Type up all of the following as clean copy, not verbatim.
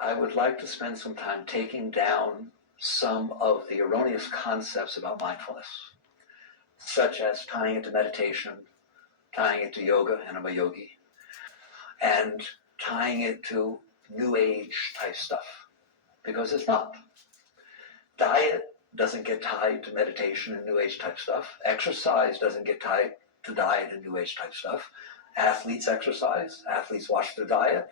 I would like to spend some time taking down some of the erroneous concepts about mindfulness, such as tying it to meditation, tying it to yoga, and I'm a yogi, and tying it to New Age type stuff, because it's not. Diet doesn't get tied to meditation and New Age type stuff. Exercise doesn't get tied to diet and New Age type stuff. Athletes exercise, athletes watch their diet.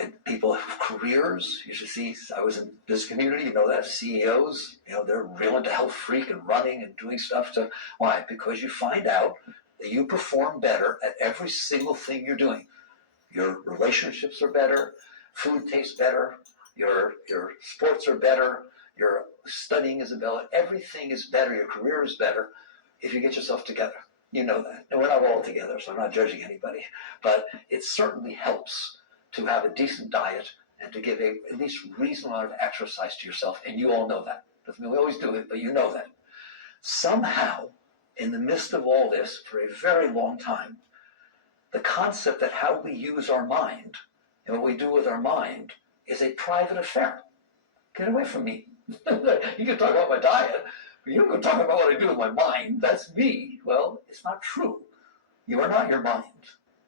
And people have careers. You should see, I was in this community, you know that, CEOs, they're real into health freak and running and doing stuff to, why? Because you find out that you perform better at every single thing you're doing. Your relationships are better, food tastes better, your sports are better, your studying is better, everything is better, your career is better if you get yourself together. You know that. And we're not all together, so I'm not judging anybody. But it certainly helps to have a decent diet and to give at least reasonable amount of exercise to yourself. And you all know that. Doesn't mean we always do it, but you know that. Somehow, in the midst of all this, for a very long time, the concept that how we use our mind and what we do with our mind is a private affair. Get away from me. You can talk about my diet, but you can talk about what I do with my mind. That's me. Well, it's not true. You are not your mind.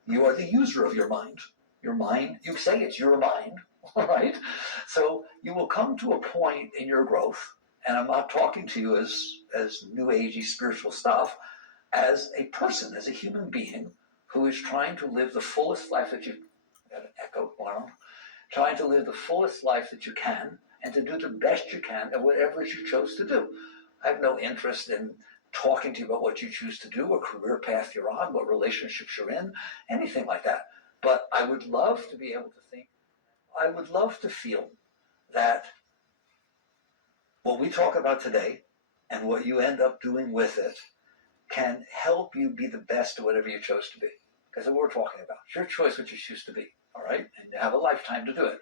You are the user of your mind. Your mind, you say it's your mind, all right? So you will come to a point in your growth, and I'm not talking to you as new agey spiritual stuff, as a person, as a human being who is trying to live the fullest life that you, got an echo, trying to live the fullest life that you can, and to do the best you can at whatever you chose to do. I have no interest in talking to you about what you choose to do, what career path you're on, what relationships you're in, anything like that. But I would love to be able to think, I would love to feel that what we talk about today and what you end up doing with it can help you be the best at whatever you chose to be. Because that's what we're talking about. It's your choice what you choose to be, all right? And you have a lifetime to do it.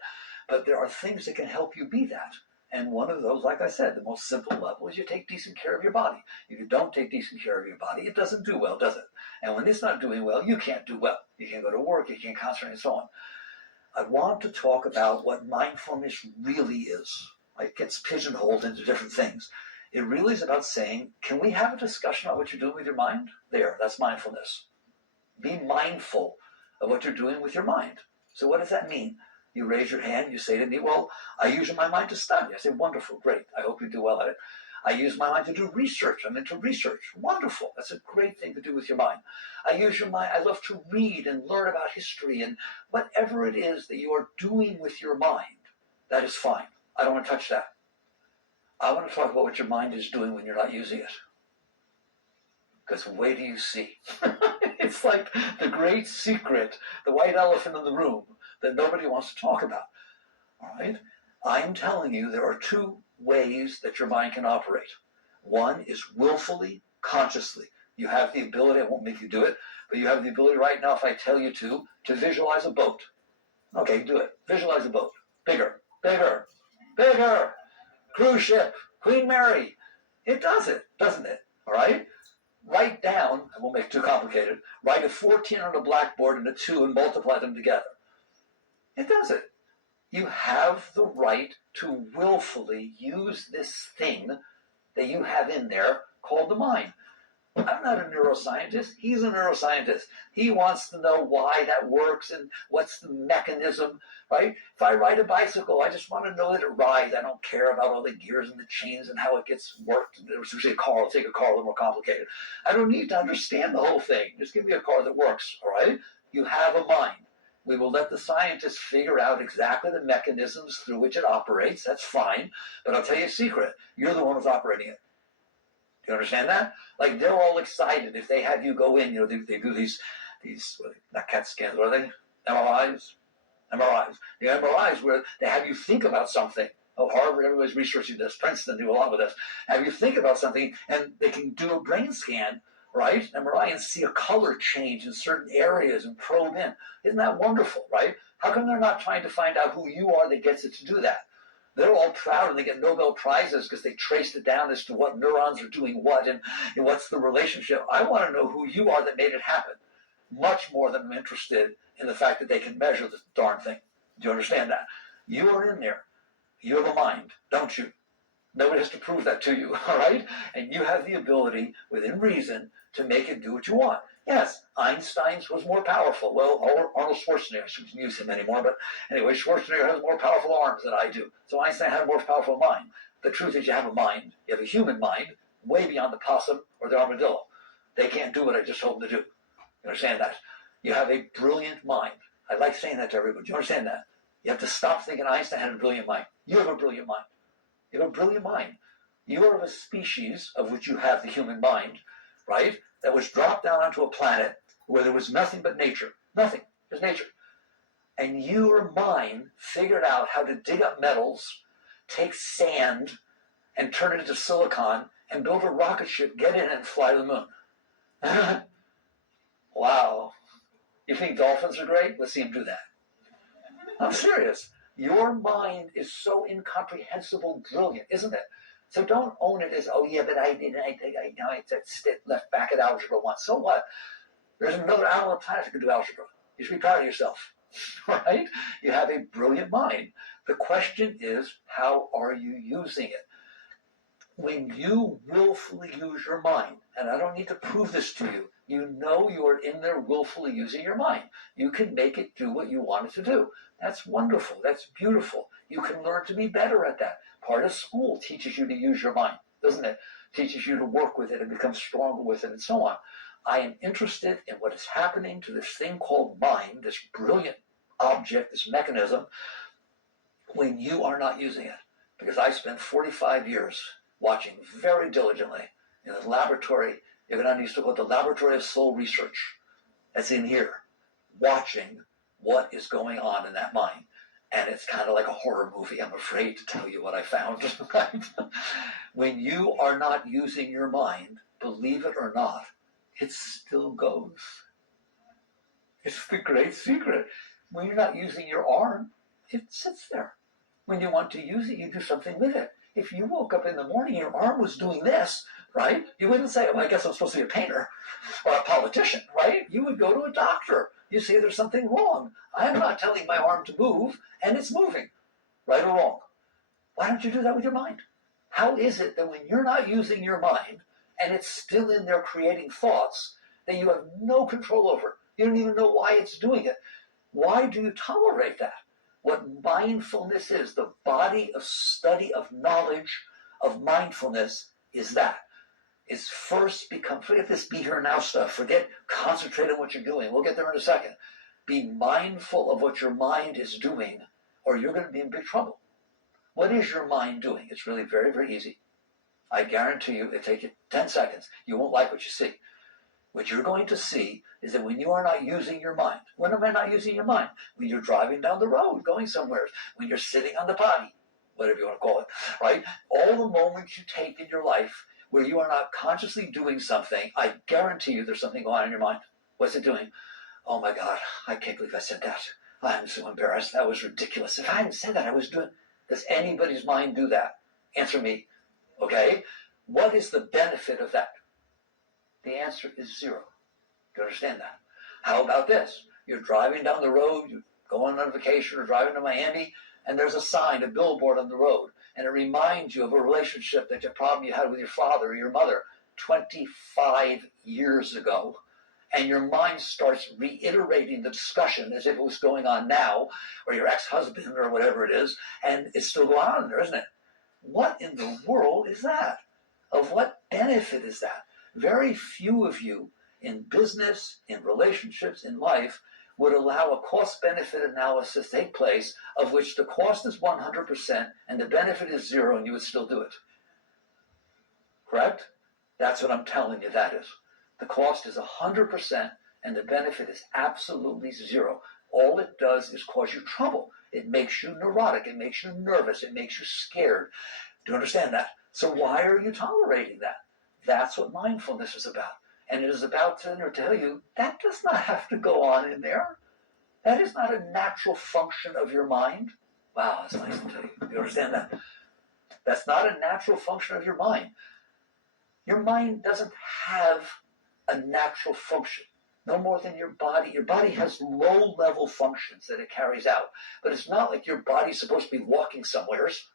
But there are things that can help you be that. And one of those, like I said, the most simple level is you take decent care of your body. If you don't take decent care of your body, it doesn't do well, does it? And when it's not doing well, you can't do well. You can't go to work, you can't concentrate, and so on. I want to talk about what mindfulness really is. It gets pigeonholed into different things. It really is about saying, can we have a discussion about what you're doing with your mind? There, that's mindfulness. Be mindful of what you're doing with your mind. So what does that mean? You raise your hand, you say to me, well, I use my mind to study. I say, wonderful, great. I hope you do well at it. I use my mind to do research. I'm into research. Wonderful. That's a great thing to do with your mind. I use your mind. I love to read and learn about history and whatever it is that you are doing with your mind, that is fine. I don't want to touch that. I want to talk about what your mind is doing when you're not using it. Because wait till you see. It's like the great secret, the white elephant in the room that nobody wants to talk about. All right? I'm telling you there are two ways that your mind can operate. One is willfully, consciously. You have the ability, I won't make you do it, but you have the ability right now, if I tell you to visualize a boat. Okay, do it. Visualize a boat. Bigger, bigger, bigger. Cruise ship, Queen Mary. It does it, doesn't it? All right? Write down, I won't make it too complicated, write a 14 on a blackboard and a 2 and multiply them together. It does it. You have the right to willfully use this thing that you have in there called the mind. I'm not a neuroscientist. He's a neuroscientist. He wants to know why that works and what's the mechanism, right? If I ride a bicycle, I just want to know that it rides. I don't care about all the gears and the chains and how it gets worked. It's usually a car. I'll take a car a little more complicated. I don't need to understand the whole thing. Just give me a car that works, all right? You have a mind. We will let the scientists figure out exactly the mechanisms through which it operates. That's fine. But I'll tell you a secret. You're the one who's operating it. You understand that? Like, they're all excited if they have you go in. They do these not CAT scans, what are they? MRIs. The MRIs where they have you think about something. Oh, Harvard, everybody's researching this. Princeton do a lot with this. Have you think about something, and they can do a brain scan, right? MRI, and see a color change in certain areas and probe in. Isn't that wonderful, right? How come they're not trying to find out who you are that gets it to do that? They're all proud and they get Nobel Prizes because they traced it down as to what neurons are doing what and what's the relationship. I want to know who you are that made it happen, much more than I'm interested in the fact that they can measure the darn thing. Do you understand that? You are in there. You have a mind, don't you? Nobody has to prove that to you, all right? And you have the ability, within reason, to make it do what you want. Yes, Einstein's was more powerful. Well, Arnold Schwarzenegger, I shouldn't use him anymore, but anyway, Schwarzenegger has more powerful arms than I do. So Einstein had a more powerful mind. The truth is you have a mind. You have a human mind, way beyond the possum or the armadillo. They can't do what I just told them to do. You understand that? You have a brilliant mind. I like saying that to everybody. Do you understand that? You have to stop thinking Einstein had a brilliant mind. You have a brilliant mind. You have a brilliant mind. You are of a species of which you have the human mind, right? That was dropped down onto a planet where there was nothing but nature. Nothing. Just nature. And your mind figured out how to dig up metals, take sand, and turn it into silicon, and build a rocket ship, get in it, and fly to the moon. Wow. You think dolphins are great? Let's see them do that. I'm serious. Your mind is so incomprehensible brilliant, isn't it? So don't own it as, oh yeah, but I left back at algebra once. So what? There's another animal on the planet that can do algebra. You should be proud of yourself, right? You have a brilliant mind. The question is, how are you using it? When you willfully use your mind, and I don't need to prove this to you, you know you are in there willfully using your mind. You can make it do what you want it to do. That's wonderful. That's beautiful. You can learn to be better at that. Part of school teaches you to use your mind, doesn't it? Teaches you to work with it and become stronger with it and so on. I am interested in what is happening to this thing called mind, this brilliant object, this mechanism, when you are not using it. Because I spent 45 years watching very diligently in a laboratory. Yogananda used to call it the Laboratory of Soul Research. That's in here, watching what is going on in that mind. And it's kind of like a horror movie. I'm afraid to tell you what I found. Right? When you are not using your mind, believe it or not, it still goes. It's the great secret. When you're not using your arm, it sits there. When you want to use it, you do something with it. If you woke up in the morning, your arm was doing this, right? You wouldn't say, well, I guess I'm supposed to be a painter or a politician, right? You would go to a doctor. You say there's something wrong. I'm not telling my arm to move, and it's moving, right or wrong. Why don't you do that with your mind? How is it that when you're not using your mind, and it's still in there creating thoughts that you have no control over? You don't even know why it's doing it. Why do you tolerate that? What mindfulness is, the body of study, of knowledge, of mindfulness, is that. Is first become, forget this be here now stuff, forget concentrate on what you're doing. We'll get there in a second. Be mindful of what your mind is doing, or you're going to be in big trouble. What is your mind doing? It's really very, very easy. I guarantee you, it'll take you 10 seconds. You won't like what you see. What you're going to see is that when you are not using your mind, when am I not using your mind? When you're driving down the road, going somewhere, when you're sitting on the potty, whatever you want to call it, right? All the moments you take in your life where you are not consciously doing something, I guarantee you there's something going on in your mind. What's it doing? Oh my God, I can't believe I said that. I'm so embarrassed. That was ridiculous. If I hadn't said that, I was doing. Does anybody's mind do that? Answer me. Okay? What is the benefit of that? The answer is zero. Do you understand that? How about this? You're driving down the road, you go on vacation or driving to Miami, and there's a sign, a billboard on the road, and it reminds you of a relationship that you had with your father or your mother 25 years ago. And your mind starts reiterating the discussion as if it was going on now, or your ex-husband or whatever it is, and it's still going on there, isn't it? What in the world is that? Of what benefit is that? Very few of you in business, in relationships, in life would allow a cost-benefit analysis to take place of which the cost is 100% and the benefit is zero, and you would still do it. Correct? That's what I'm telling you that is. The cost is 100% and the benefit is absolutely zero. All it does is cause you trouble. It makes you neurotic. It makes you nervous. It makes you scared. Do you understand that? So why are you tolerating that? That's what mindfulness is about. And it is about to tell you that does not have to go on in there. That is not a natural function of your mind. Wow, that's nice to tell you. You understand that? That's not a natural function of your mind. Your mind doesn't have a natural function. no more than your body. Your body has low-level functions that it carries out, but it's not like your body's supposed to be walking somewheres.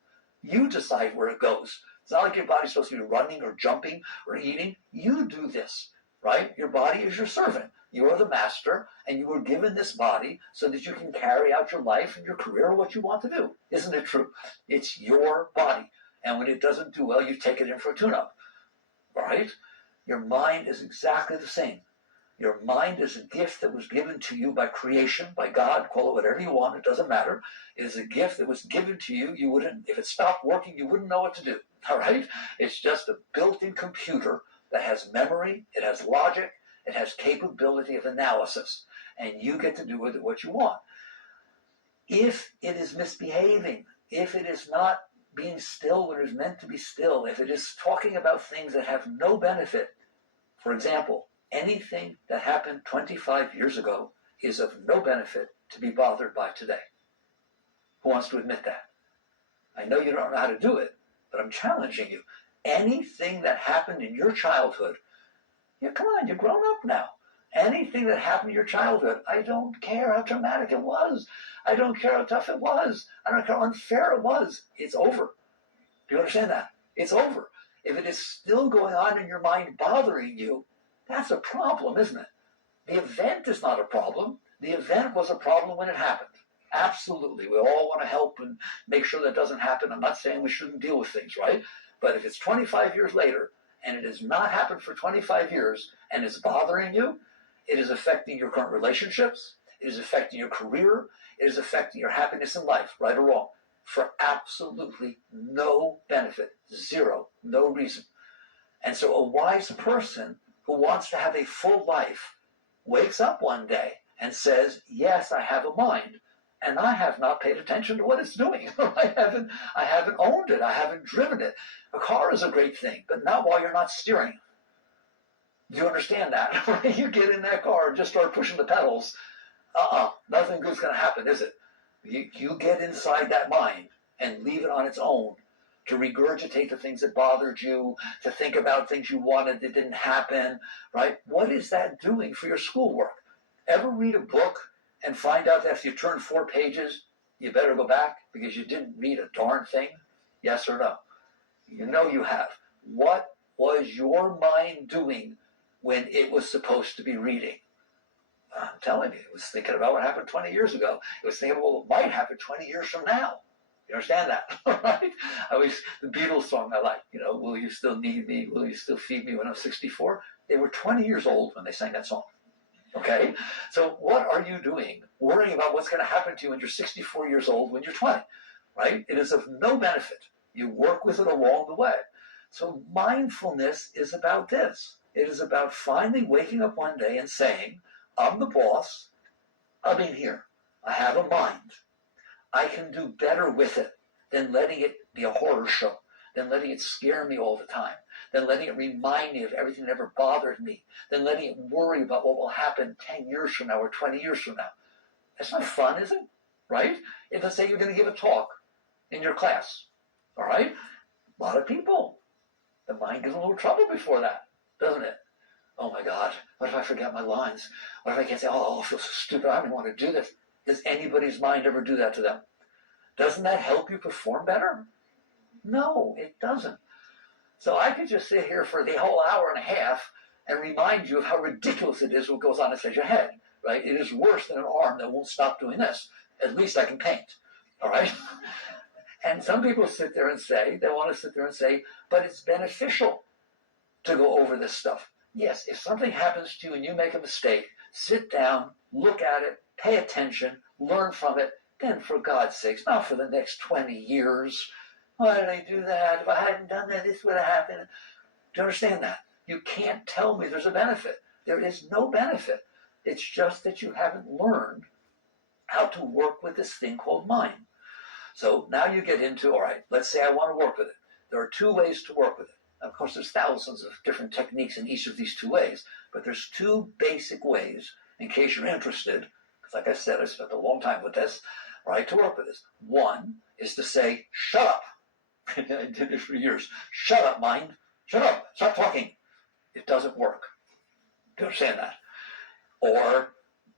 You decide where it goes. It's not like your body's supposed to be running or jumping or eating. You do this, right? Your body is your servant. You are the master, and you were given this body so that you can carry out your life and your career or what you want to do. Isn't it true? It's your body. And when it doesn't do well, you take it in for a tune-up, right? Your mind is exactly the same. Your mind is a gift that was given to you by creation, by God, call it whatever you want, it doesn't matter. It is a gift that was given to you. You wouldn't, if it stopped working, you wouldn't know what to do, all right? It's just a built-in computer that has memory, it has logic, it has capability of analysis, and you get to do with it what you want. If it is misbehaving, if it is not being still when it is meant to be still, if it is talking about things that have no benefit, for example, anything that happened 25 years ago is of no benefit to be bothered by today. Who wants to admit that? I know you don't know how to do it, but I'm challenging you. Anything that happened in your childhood, yeah, come on, you're grown up now. Anything that happened in your childhood, I don't care how traumatic it was. I don't care how tough it was. I don't care how unfair it was. It's over. Do you understand that? It's over. If it is still going on in your mind bothering you, that's a problem, isn't it? The event is not a problem. The event was a problem when it happened. Absolutely. We all want to help and make sure that doesn't happen. I'm not saying we shouldn't deal with things, right? But if it's 25 years later and it has not happened for 25 years and it's bothering you, it is affecting your current relationships, it is affecting your career, it is affecting your happiness in life, right or wrong, for absolutely no benefit, zero, no reason. And so a wise person who wants to have a full life wakes up one day and says, yes, I have a mind, and I have not paid attention to what it's doing. I haven't owned it. I haven't driven it. A car is a great thing, but not while you're not steering. Do you understand that? You get in that car and just start pushing the pedals. Nothing good's going to happen, is it? You get inside that mind and leave it on its own to regurgitate the things that bothered you, to think about things you wanted that didn't happen, right? What is that doing for your schoolwork? Ever read a book and find out that if you turn 4 pages, you better go back because you didn't read a darn thing? Yes or no? You know you have. What was your mind doing when it was supposed to be reading? I'm telling you, it was thinking about what happened 20 years ago. It was thinking about what might happen 20 years from now. You understand that, right? The Beatles song I like, will you still need me? Will you still feed me when I'm 64? They were 20 years old when they sang that song, okay? So what are you doing worrying about what's going to happen to you when you're 64 years old when you're 20, right? It is of no benefit. You work with it along the way. So mindfulness is about this. It is about finally waking up one day and saying, I'm the boss. I'm in here. I have a mind. I can do better with it than letting it be a horror show, than letting it scare me all the time, than letting it remind me of everything that ever bothered me, than letting it worry about what will happen 10 years from now or 20 years from now. That's not fun, is it? Right? If let's say you're going to give a talk in your class, all right? A lot of people, the mind gets a little trouble before that, doesn't it? Oh my God, what if I forget my lines? What if I can't say, I feel so stupid, I don't want to do this. Does anybody's mind ever do that to them? Doesn't that help you perform better? No, it doesn't. So I could just sit here for the whole hour and a half and remind you of how ridiculous it is what goes on inside your head, right? It is worse than an arm that won't stop doing this. At least I can paint, all right? And some people sit there and say, they want to sit there and say, but it's beneficial to go over this stuff. Yes, if something happens to you and you make a mistake, sit down, look at it, pay attention, learn from it, then for God's sakes, not for the next 20 years. Why did I do that? If I hadn't done that, this would have happened. Do you understand that? You can't tell me there's a benefit. There is no benefit. It's just that you haven't learned how to work with this thing called mind. So now you get into, all right, let's say I want to work with it. There are 2 ways to work with it. Of course, there's thousands of different techniques in each of these 2 ways, but there's 2 basic ways, in case you're interested, because like I said, I spent a long time with this, right, to work with this. One is to say, shut up. I did this for years. Shut up, mind. Shut up. Stop talking. It doesn't work. Do you understand that? or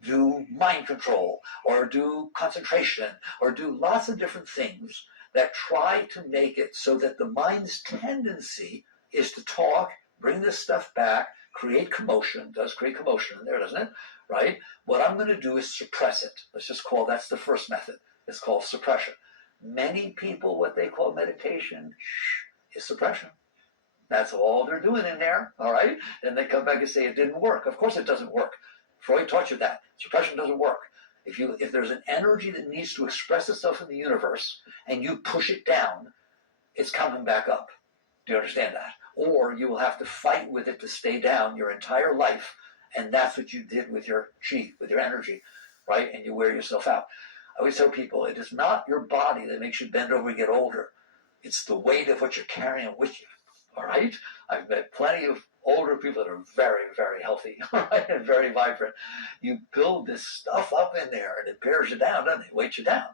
do mind control, or do concentration, or do lots of different things that try to make it so that the mind's tendency is to talk, bring this stuff back, create commotion. Does create commotion in there, doesn't it? Right? What I'm going to do is suppress it. Let's just call that's the first method. It's called suppression. Many people, what they call meditation is suppression. That's all they're doing in there, all right? And they come back and say it didn't work. Of course it doesn't work. Freud taught you that. Suppression doesn't work. If there's an energy that needs to express itself in the universe and you push it down, it's coming back up. Do you understand that? Or you will have to fight with it to stay down your entire life, and that's what you did with your chi, with your energy, right? And you wear yourself out. I always tell people, it is not your body that makes you bend over and get older. It's the weight of what you're carrying with you, all right? I've met plenty of older people that are very, very healthy, right, and very vibrant. You build this stuff up in there, and it bears you down, doesn't it? It weights you down.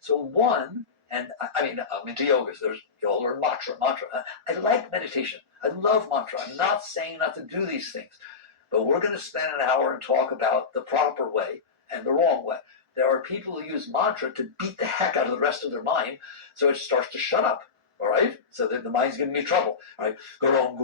So one, and I mean, I'm into yoga, so you all learn mantra. I like meditation. I love mantra. I'm not saying not to do these things, but we're going to spend an hour and talk about the proper way and the wrong way. There are people who use mantra to beat the heck out of the rest of their mind, so it starts to shut up. All right, so that the mind's giving me trouble. All right, go on,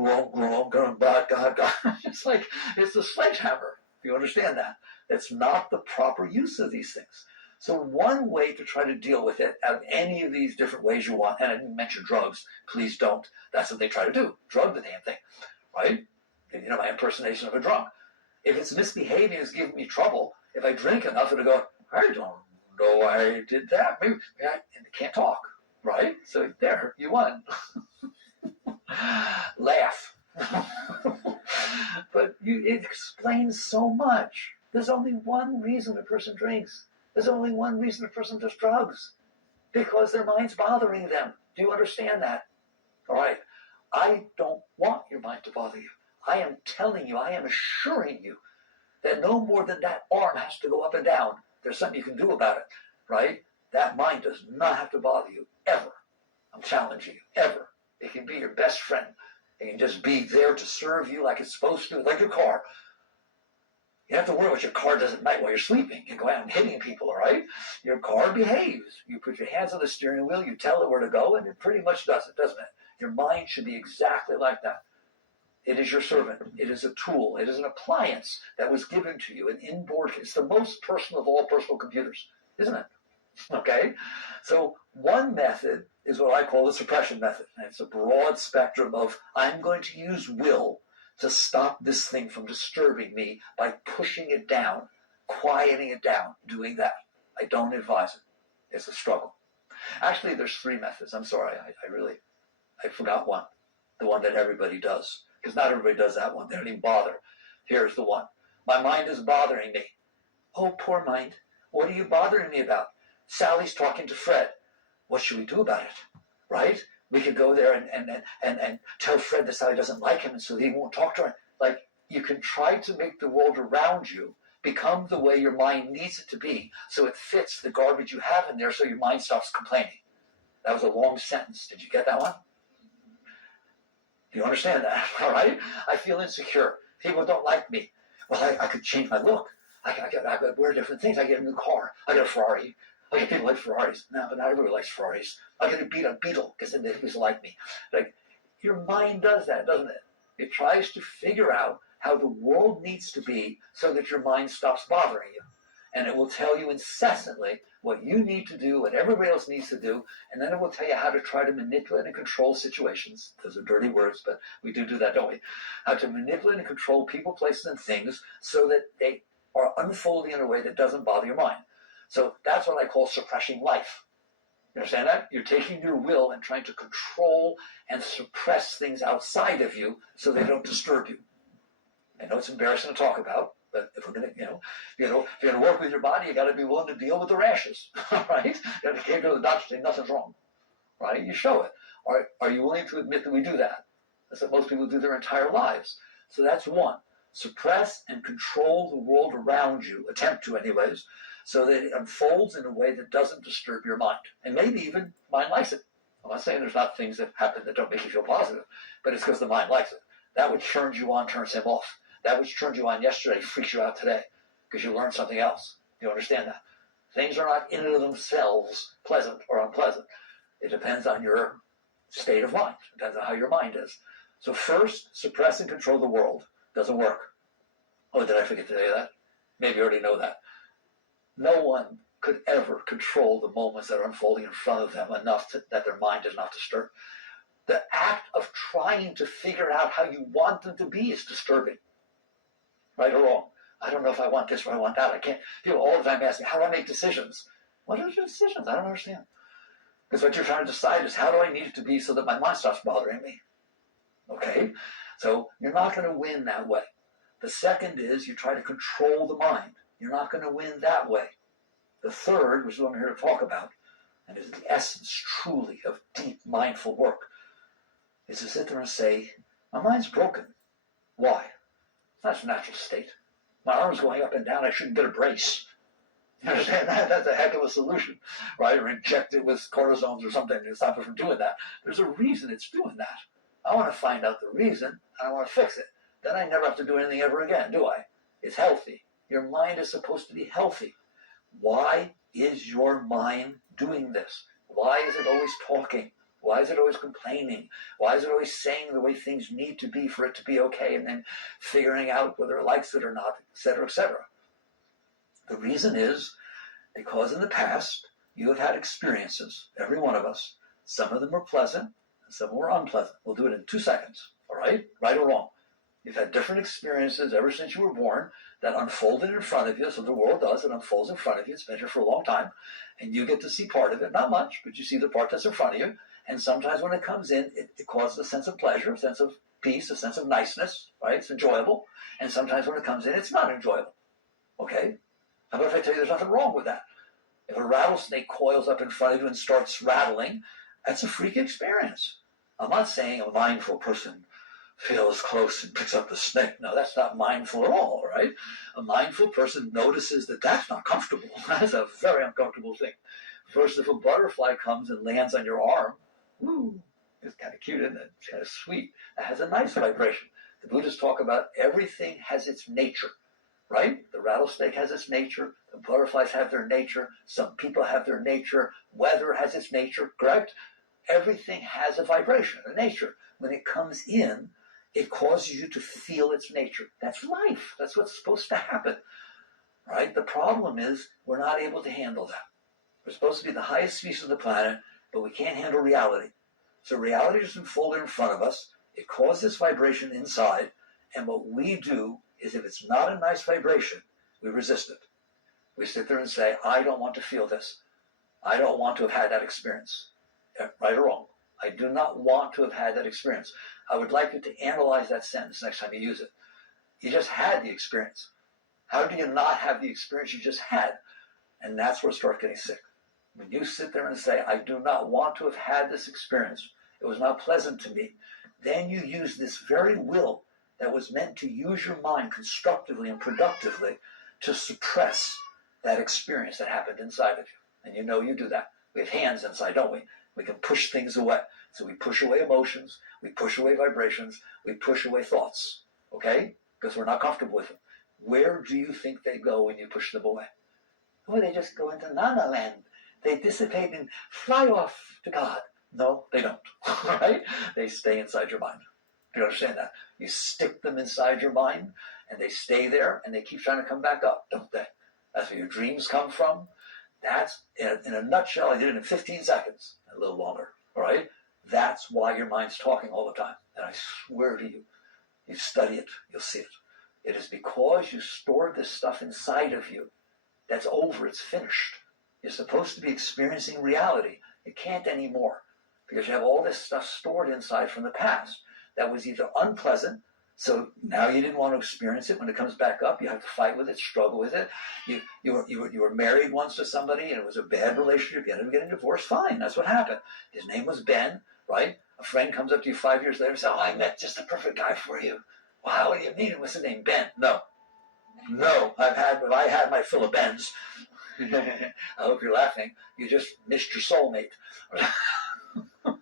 God. It's like it's a sledgehammer. You understand that? That's not the proper use of these things. So one way to try to deal with it, out of any of these different ways you want, and I didn't mention drugs. Please don't. That's what they try to do. Drug the damn thing, right? You know, my impersonation of a drunk. If it's misbehaving, it's giving me trouble. If I drink enough, it'll go. I don't know I did that. Maybe and I can't talk. Right? So there, you won. Laugh. But it explains so much. There's only one reason a person drinks. There's only one reason a person does drugs. Because their mind's bothering them. Do you understand that? All right. I don't want your mind to bother you. I am telling you, I am assuring you that no more than that arm has to go up and down. There's something you can do about it. Right? That mind does not have to bother you, ever. I'm challenging you, ever. It can be your best friend. It can just be there to serve you like it's supposed to, like your car. You have to worry what your car does at night while you're sleeping. You go out and hitting people, all right? Your car behaves. You put your hands on the steering wheel, you tell it where to go, and it pretty much does it, doesn't it? Your mind should be exactly like that. It is your servant. It is a tool. It is an appliance that was given to you, an inboard. It's the most personal of all personal computers, isn't it? Okay, so one method is what I call the suppression method. And it's a broad spectrum of I'm going to use will to stop this thing from disturbing me by pushing it down, quieting it down, doing that. I don't advise it. It's a struggle. Actually, there's three methods. I'm sorry, I forgot one. The one that everybody does. Because not everybody does that one. They don't even bother. Here's the one. My mind is bothering me. Oh, poor mind. What are you bothering me about? Sally's talking to Fred. What should we do about it? Right? We could go there and tell Fred that Sally doesn't like him and so he won't talk to her. Like, you can try to make the world around you become the way your mind needs it to be so it fits the garbage you have in there so your mind stops complaining. That was a long sentence. Did you get that one? Do you understand that? All right? I feel insecure. People don't like me. Well, I could change my look. I could wear different things. I get a new car. I get a Ferrari. Okay, people like Ferraris. No, but not everybody likes Ferraris. I'm going to beat a Beetle because then they like me. Like, your mind does that, doesn't it? It tries to figure out how the world needs to be so that your mind stops bothering you. And it will tell you incessantly what you need to do, what everybody else needs to do, and then it will tell you how to try to manipulate and control situations. Those are dirty words, but we do that, don't we? How to manipulate and control people, places, and things so that they are unfolding in a way that doesn't bother your mind. So that's what I call suppressing life. You understand that? You're taking your will and trying to control and suppress things outside of you so they don't disturb you. I know it's embarrassing to talk about, but if we're going to, if you're going to work with your body, you got to be willing to deal with the rashes, right? You can't go to the doctor saying nothing's wrong, right? You show it. Are you willing to admit that we do that? That's what most people do their entire lives. So that's one. Suppress and control the world around you, attempt to anyways, so that it unfolds in a way that doesn't disturb your mind. And maybe even mind likes it. I'm not saying there's not things that happen that don't make you feel positive, but it's because the mind likes it. That which turns you on turns him off. That which turned you on yesterday freaks you out today. because you learned something else. You understand that? Things are not in and of themselves pleasant or unpleasant. It depends on your state of mind. It depends on how your mind is. So first, suppress and control the world. Doesn't work. Oh, did I forget to tell you that? Maybe you already know that. No one could ever control the moments that are unfolding in front of them enough that their mind is not disturbed. The act of trying to figure out how you want them to be is disturbing. Right or wrong? I don't know if I want this or I want that. I can't. People all the time ask me, how do I make decisions? What are your decisions? I don't understand. Because what you're trying to decide is, how do I need it to be so that my mind stops bothering me? Okay? So you're not going to win that way. The second is you try to control the mind. You're not going to win that way. The third, which is what I'm here to talk about, and is the essence truly of deep mindful work, is to sit there and say, my mind's broken. Why? It's not its natural state. My arm's going up and down. I shouldn't get a brace. You understand that? That's a heck of a solution, right? Or inject it with cortisones or something to stop it from doing that. There's a reason it's doing that. I want to find out the reason, and I want to fix it. Then I never have to do anything ever again, do I? It's healthy. Your mind is supposed to be healthy. Why is your mind doing this? Why is it always talking? Why is it always complaining? Why is it always saying the way things need to be for it to be okay, and then figuring out whether it likes it or not, etc., etc.? The reason is because in the past you have had experiences, every one of us. Some of them were pleasant, and some were unpleasant. We'll do it in 2 seconds, all right? Right or wrong. You've had different experiences ever since you were born that unfolded in front of you, so the world does. It unfolds in front of you. It's been here for a long time, and you get to see part of it. Not much, but you see the part that's in front of you. And sometimes when it comes in, it causes a sense of pleasure, a sense of peace, a sense of niceness, right? It's enjoyable. And sometimes when it comes in, it's not enjoyable, okay? How about if I tell you there's nothing wrong with that? If a rattlesnake coils up in front of you and starts rattling, that's a freak experience. I'm not saying a mindful person feels close and picks up the snake. No, that's not mindful at all, right? A mindful person notices that that's not comfortable. That's a very uncomfortable thing. First, if a butterfly comes and lands on your arm, woo, it's kind of cute, isn't it? It's kind of sweet. It has a nice vibration. The Buddhists talk about everything has its nature, right? The rattlesnake has its nature. The butterflies have their nature. Some people have their nature. Weather has its nature, correct? Everything has a vibration, a nature. When it comes in, it causes you to feel its nature. That's life. That's what's supposed to happen, right? The problem is we're not able to handle that. We're supposed to be the highest species on the planet, but we can't handle reality. So reality is unfolded in front of us. It causes vibration inside, and what we do is, if it's not a nice vibration, we resist it. We sit there and say, I don't want to feel this. I don't want to have had that experience. Right or wrong. I do not want to have had that experience. I would like you to analyze that sentence next time you use it. You just had the experience. How do you not have the experience you just had? And that's where it starts getting sick. When you sit there and say, I do not want to have had this experience, it was not pleasant to me, then you use this very will that was meant to use your mind constructively and productively to suppress that experience that happened inside of you. And you know you do that. We have hands inside, don't we? We can push things away. So we push away emotions, we push away vibrations, we push away thoughts, okay? Because we're not comfortable with them. Where do you think they go when you push them away? Oh, they just go into Nana land. They dissipate and fly off to God. No, they don't, right? They stay inside your mind. Do you understand that? You stick them inside your mind, and they stay there, and they keep trying to come back up, don't they? That's where your dreams come from. That's, in a nutshell, I did it in 15 seconds, a little longer, all right? That's why your mind's talking all the time. And I swear to you, you study it, you'll see it. It is because you stored this stuff inside of you. That's over, it's finished. You're supposed to be experiencing reality. You can't anymore because you have all this stuff stored inside from the past that was either unpleasant, so now you didn't want to experience it. When it comes back up, you have to fight with it, struggle with it. You were married once to somebody and it was a bad relationship. You ended up getting divorced. Fine, that's what happened. His name was Ben, right? A friend comes up to you 5 years later and says, oh, I met just the perfect guy for you. Wow, what do you mean? What's his name? Ben? No, I had my fill of Bens. I hope you're laughing. You just missed your soulmate. Do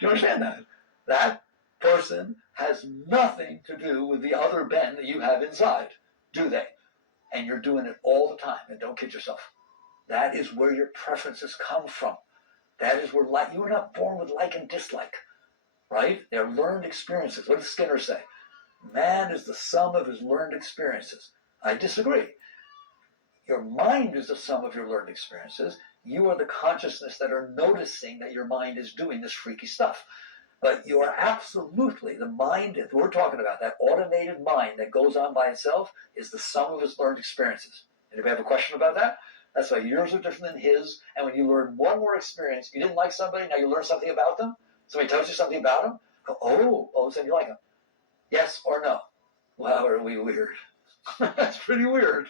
you understand that? That person has nothing to do with the other Ben that you have inside, do they? and you're doing it all the time, and don't kid yourself. That is where your preferences come from. That is where you are not born with like and dislike, right? They're learned experiences. What does Skinner say? Man is the sum of his learned experiences. I disagree. Your mind is the sum of your learned experiences. You are the consciousness that are noticing that your mind is doing this freaky stuff. But you are absolutely, the mind that we're talking about, that automated mind that goes on by itself, is the sum of its learned experiences. Anybody have a question about that? That's why yours are different than his. And when you learn one more experience, you didn't like somebody, now you learn something about them. Somebody tells you something about them. Go, oh, all of a sudden you like them. Yes or no? Wow, are we weird? That's pretty weird.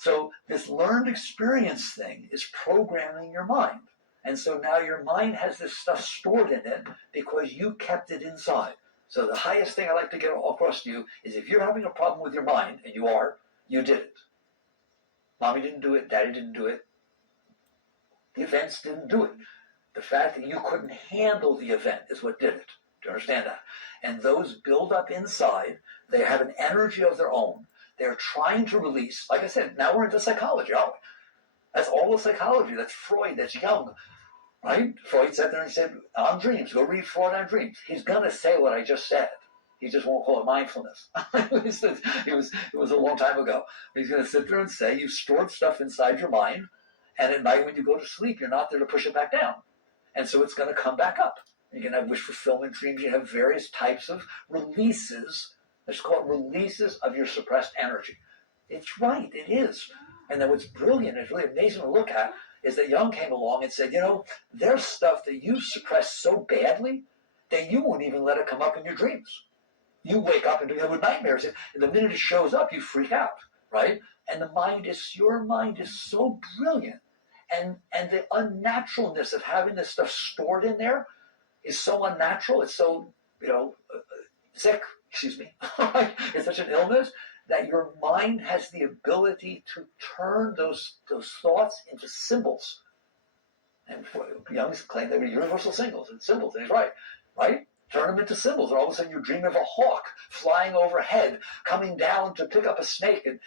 So this learned experience thing is programming your mind. And so now your mind has this stuff stored in it because you kept it inside. So the highest thing I like to get across to you is if you're having a problem with your mind, and you are, you did it. Mommy didn't do it, Daddy didn't do it. The events didn't do it. The fact that you couldn't handle the event is what did it. Do you understand that? And those build up inside. They have an energy of their own. They're trying to release. Like I said, now we're into psychology, aren't we? That's all the psychology. That's Freud. That's Jung. Right? Freud sat there and said, on dreams. Go read Freud on dreams. He's going to say what I just said. He just won't call it mindfulness. It was a long time ago. He's going to sit there and say, you stored stuff inside your mind, and at night when you go to sleep, you're not there to push it back down. And so it's going to come back up. You can have wish fulfillment dreams. You have various types of releases. Let's call it releases of your suppressed energy. It's right. It is. And then what's brilliant, it's really amazing to look at, is that Jung came along and said, there's stuff that you suppress so badly that you won't even let it come up in your dreams. You wake up and do that with nightmares. And the minute it shows up, you freak out, right? And your mind is so brilliant. And the unnaturalness of having this stuff stored in there is so unnatural. It's so, sick, it's such an illness that your mind has the ability to turn those thoughts into symbols. And Jung's claimed they were universal symbols, and he's right? Turn them into symbols, and all of a sudden you dream of a hawk flying overhead, coming down to pick up a snake, and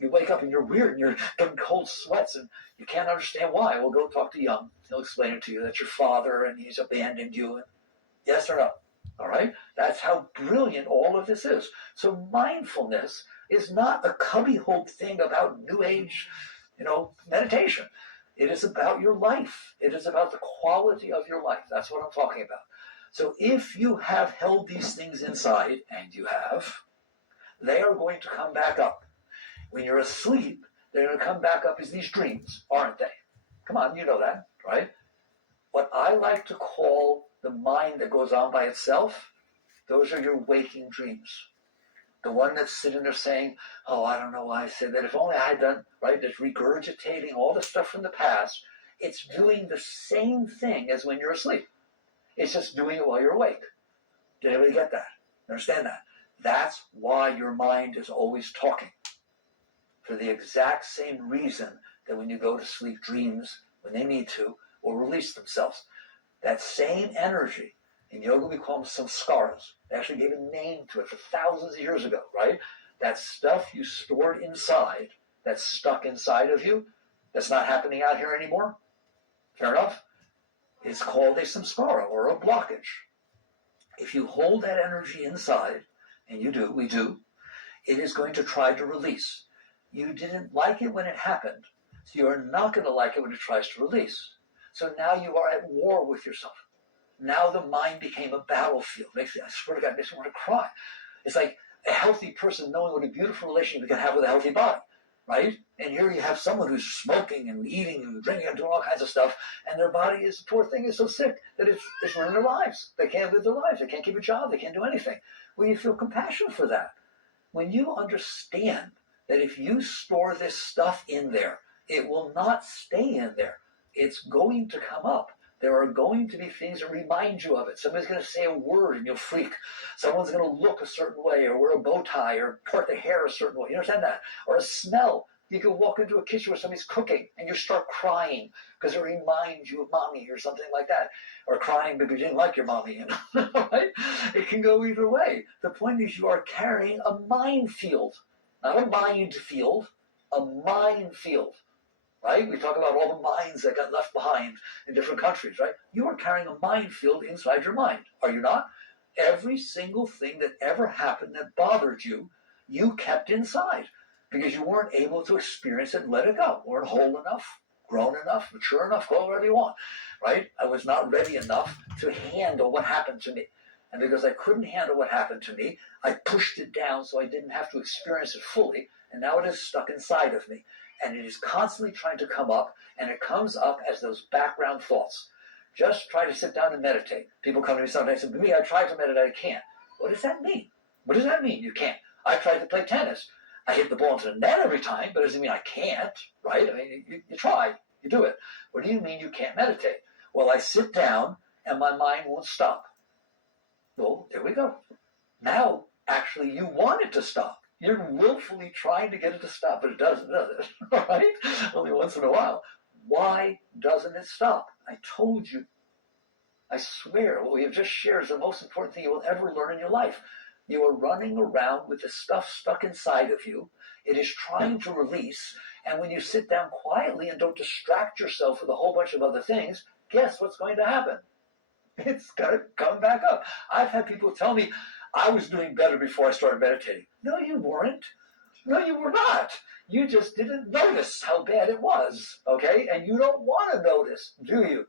you wake up and you're weird, and you're getting cold sweats, and you can't understand why. Well, go talk to Jung. He'll explain it to you. That's your father, and he's abandoned you. And yes or no? All right? That's how brilliant all of this is. So mindfulness is not a cubbyhole thing about New Age, meditation. It is about your life. It is about the quality of your life. That's what I'm talking about. So if you have held these things inside, and you have, they are going to come back up. When you're asleep, they're going to come back up as these dreams, aren't they? Come on, you know that, right? What I like to call the mind that goes on by itself, those are your waking dreams. The one that's sitting there saying, oh, I don't know why I said that. If only I had done, right? That's regurgitating all the stuff from the past. It's doing the same thing as when you're asleep. It's just doing it while you're awake. Did anybody get that? Understand that? That's why your mind is always talking. For the exact same reason that when you go to sleep, dreams, when they need to, will release themselves. That same energy, in yoga we call them samskaras. They actually gave a name to it for thousands of years ago, right? That stuff you stored inside, that's stuck inside of you, that's not happening out here anymore. Fair enough? It's called a samskara, or a blockage. If you hold that energy inside, and we do, it is going to try to release. You didn't like it when it happened, so you're not going to like it when it tries to release. So now you are at war with yourself. Now the mind became a battlefield. I swear to God, it makes me want to cry. It's like a healthy person knowing what a beautiful relationship you can have with a healthy body, right? And here you have someone who's smoking and eating and drinking and doing all kinds of stuff, and their body is, poor thing, is so sick that it's ruining their lives. They can't live their lives. They can't keep a job. They can't do anything. Well, you feel compassion for that. When you understand that if you store this stuff in there, it will not stay in there. It's going to come up. There are going to be things that remind you of it. Somebody's going to say a word and you'll freak. Someone's going to look a certain way, or wear a bow tie, or part the hair a certain way. You understand that? Or a smell. You can walk into a kitchen where somebody's cooking and you start crying because it reminds you of mommy or something like that. Or crying because you didn't like your mommy. Right? It can go either way. The point is you are carrying a minefield, not a mind field. a minefield, right? We talk about all the mines that got left behind in different countries, right? You are carrying a minefield inside your mind, are you not? Every single thing that ever happened that bothered you, you kept inside because you weren't able to experience it and let it go. Weren't whole enough, grown enough, mature enough, call it whatever you want, right? I was not ready enough to handle what happened to me. And because I couldn't handle what happened to me, I pushed it down so I didn't have to experience it fully. And now it is stuck inside of me. And it is constantly trying to come up. And it comes up as those background thoughts. Just try to sit down and meditate. People come to me sometimes and say, me, I tried to meditate, I can't. What does that mean? What does that mean, you can't? I tried to play tennis. I hit the ball into the net every time, but it doesn't mean I can't, right? I mean, you try, you do it. What do you mean you can't meditate? Well, I sit down and my mind won't stop. Well, there we go. Now, actually, you want it to stop. You're willfully trying to get it to stop, but it doesn't, does it? Right? Only once in a while. Why doesn't it stop? I told you. I swear, what we have just shared is the most important thing you will ever learn in your life. You are running around with the stuff stuck inside of you. It is trying to release. And when you sit down quietly and don't distract yourself with a whole bunch of other things, guess what's going to happen? It's going to come back up. I've had people tell me, I was doing better before I started meditating. No, you weren't. No, you were not. You just didn't notice how bad it was, okay? And you don't want to notice, do you?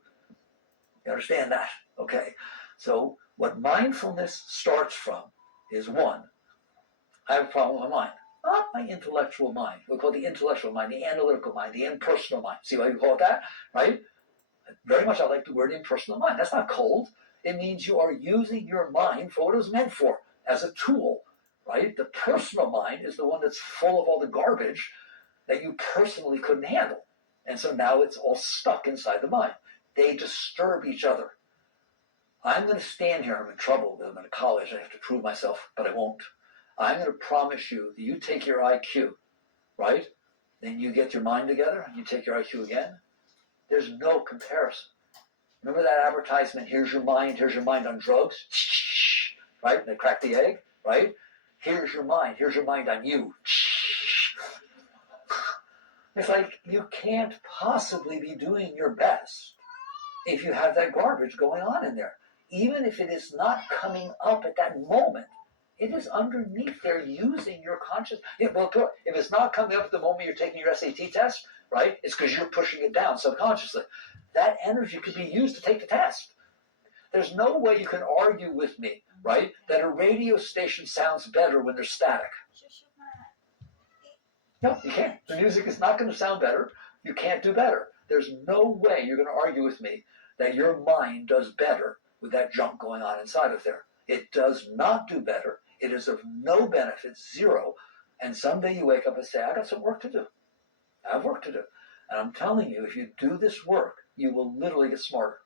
You understand that? Okay. So what mindfulness starts from is one, I have a problem with my mind. Not my intellectual mind. We call it the intellectual mind, the analytical mind, the impersonal mind. See why you call it that, right? Very much I like the word impersonal mind. That's not cold. It means you are using your mind for what it was meant for, as a tool, right? The personal mind is the one that's full of all the garbage that you personally couldn't handle. And so now it's all stuck inside the mind. They disturb each other. I'm going to stand here. I'm in trouble. I'm in college. I have to prove myself, but I won't. I'm going to promise you that you take your IQ, right? Then you get your mind together and you take your IQ again. There's no comparison. Remember that advertisement, here's your mind on drugs? Right? They crack the egg, right? Here's your mind on you. It's like you can't possibly be doing your best if you have that garbage going on in there. Even if it is not coming up at that moment, it is underneath there using your conscious. Yeah, well, if it's not coming up at the moment you're taking your SAT test, right, it's because you're pushing it down subconsciously. That energy could be used to take the test. There's no way you can argue with me, right, that a radio station sounds better when there's static. No, you can't. The music is not going to sound better. You can't do better. There's no way you're going to argue with me that your mind does better with that junk going on inside of there. It does not do better. It is of no benefit, zero. And someday you wake up and say, I got some work to do. I have work to do. And I'm telling you, if you do this work, you will literally get smarter.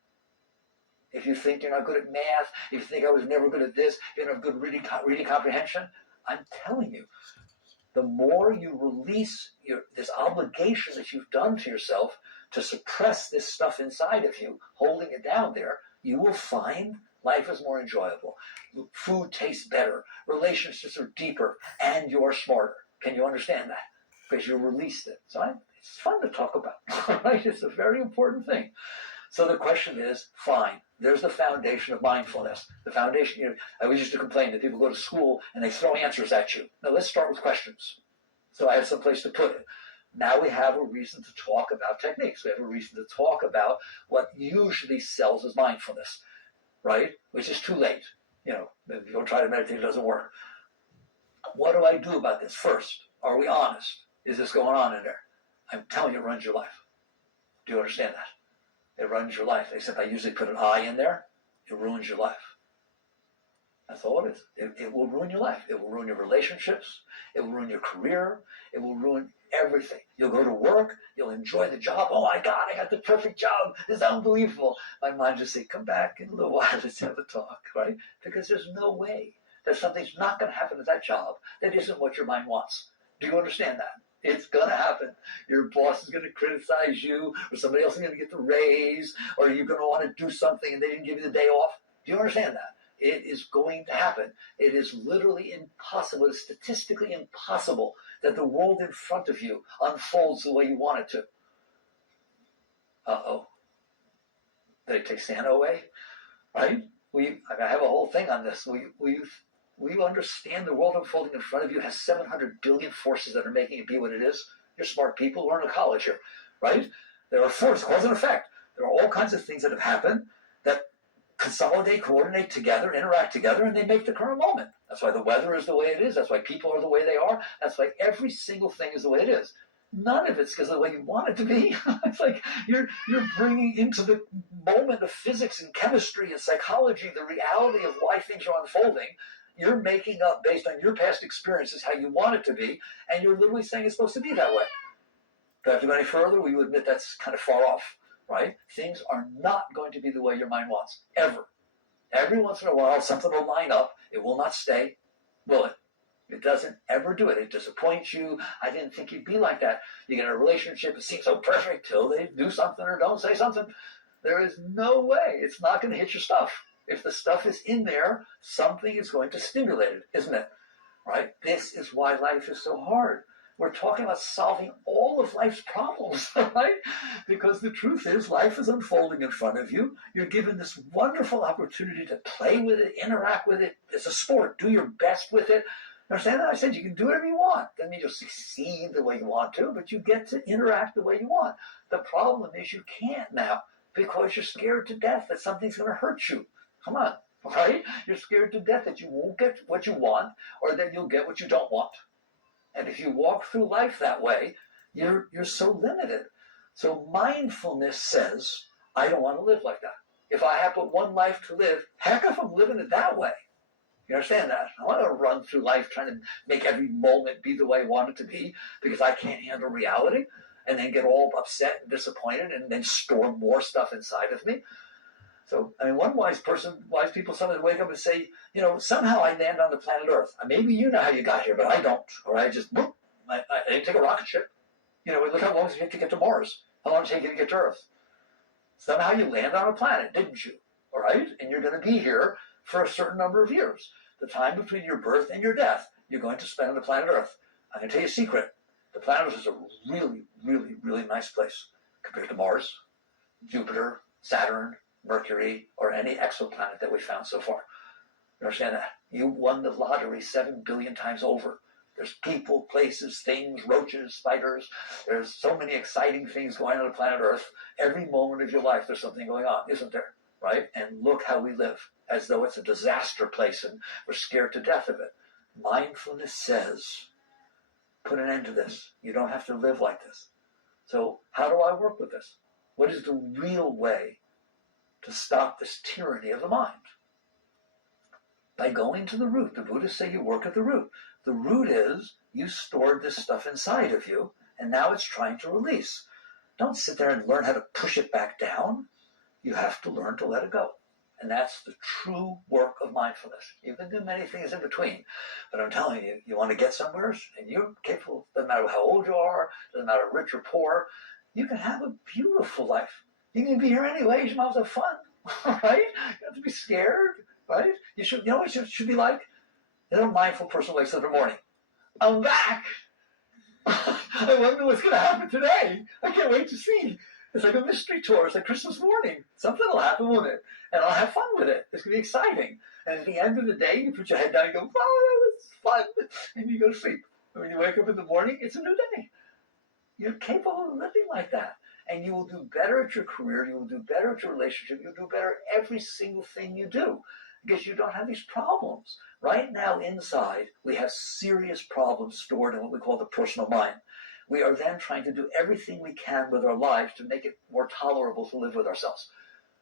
If you think you're not good at math, if you think I was never good at this, you don't have good reading comprehension, I'm telling you, the more you release this obligation that you've done to yourself to suppress this stuff inside of you, holding it down there, you will find life is more enjoyable. Food tastes better. Relationships are deeper, and you're smarter. Can you understand that? Because you released it. So it's fun to talk about, right? It's a very important thing. So the question is, fine, there's the foundation of mindfulness. The foundation, I always used to complain that people go to school and they throw answers at you. Now let's start with questions. So I have some place to put it. Now we have a reason to talk about techniques. We have a reason to talk about what usually sells as mindfulness, right? Which is too late. If you don't try to meditate, it doesn't work. What do I do about this? First, are we honest? Is this going on in there? I'm telling you, it runs your life. Do you understand that? It runs your life. Except I usually put an I in there. It ruins your life. That's all it is. It will ruin your life. It will ruin your relationships. It will ruin your career. It will ruin everything. You'll go to work. You'll enjoy the job. Oh my God, I got the perfect job. This is unbelievable. My mind just say, come back in a little while. Let's have a talk, right? Because there's no way that something's not going to happen at that job that isn't what your mind wants. Do you understand that? It's going to happen. Your boss is going to criticize you, or somebody else is going to get the raise, or you're going to want to do something and they didn't give you the day off. Do you understand that? It is going to happen. It is literally impossible. It is statistically impossible that the world in front of you unfolds the way you want it to. Uh-oh. Did I take Santa away? Right? I have a whole thing on this. Will you understand the world unfolding in front of you has 700 billion forces that are making it be what it is? You're smart people. Learn to college here, right? There are forces, cause and effect. There are all kinds of things that have happened that consolidate, coordinate together, interact together, and they make the current moment. That's why the weather is the way it is. That's why people are the way they are. That's why every single thing is the way it is. None of it's because of the way you want it to be. It's like you're bringing into the moment of physics and chemistry and psychology the reality of why things are unfolding. You're making up based on your past experiences how you want it to be, and you're literally saying it's supposed to be that way. Do I have to go any further? Will you admit that's kind of far off, right? Things are not going to be the way your mind wants, ever. Every once in a while, something will line up. It will not stay, will it? It doesn't ever do it. It disappoints you. I didn't think you'd be like that. You get in a relationship, it seems so perfect till they do something or don't say something. There is no way. It's not going to hit your stuff. If the stuff is in there, something is going to stimulate it, isn't it? Right? This is why life is so hard. We're talking about solving all of life's problems, right? Because the truth is, life is unfolding in front of you. You're given this wonderful opportunity to play with it, interact with it. It's a sport. Do your best with it. Understand that? I said you can do whatever you want. Doesn't mean you'll succeed the way you want to, but you get to interact the way you want. The problem is you can't now because you're scared to death that something's going to hurt you. Come on, right? You're scared to death that you won't get what you want or that you'll get what you don't want. And if you walk through life that way, you're so limited. So mindfulness says, I don't want to live like that. If I have but one life to live, heck if I'm living it that way. You understand that? I want to run through life trying to make every moment be the way I want it to be because I can't handle reality and then get all upset and disappointed and then store more stuff inside of me. So, I mean, one wise people sometimes wake up and say, somehow I land on the planet Earth. Maybe you know how you got here, but I don't. Or I just, I didn't take a rocket ship. Look how long it took to get to Mars. How long did it take you to get to Earth? Somehow you land on a planet, didn't you? All right? And you're going to be here for a certain number of years. The time between your birth and your death, you're going to spend on the planet Earth. I'm going to tell you a secret. The planet Earth is a really, really, really nice place compared to Mars, Jupiter, Saturn, Mercury, or any exoplanet that we've found so far. You understand that? You won the lottery 7 billion times over. There's people, places, things, roaches, spiders. There's so many exciting things going on the planet Earth. Every moment of your life, there's something going on, isn't there? Right? And look how we live, as though it's a disaster place and we're scared to death of it. Mindfulness says, put an end to this. You don't have to live like this. So how do I work with this? What is the real way to stop this tyranny of the mind? By going to the root. The Buddhists say you work at the root. The root is you stored this stuff inside of you, and now it's trying to release. Don't sit there and learn how to push it back down. You have to learn to let it go. And that's the true work of mindfulness. You can do many things in between, but I'm telling you, you want to get somewhere, and you're capable, doesn't matter how old you are, doesn't matter rich or poor, you can have a beautiful life. You can be here anyway, you might as well have fun, right? You don't have to be scared, right? You know what it should be like? A mindful person wakes up in the morning. I'm back! I wonder what's going to happen today. I can't wait to see. It's like a mystery tour. It's like Christmas morning. Something will happen with it. And I'll have fun with it. It's going to be exciting. And at the end of the day, you put your head down and go, oh, it's fun. And you go to sleep. And when you wake up in the morning, it's a new day. You're capable of living like that. And you will do better at your career. You will do better at your relationship. You'll do better at every single thing you do. Because you don't have these problems. Right now inside, we have serious problems stored in what we call the personal mind. We are then trying to do everything we can with our lives to make it more tolerable to live with ourselves.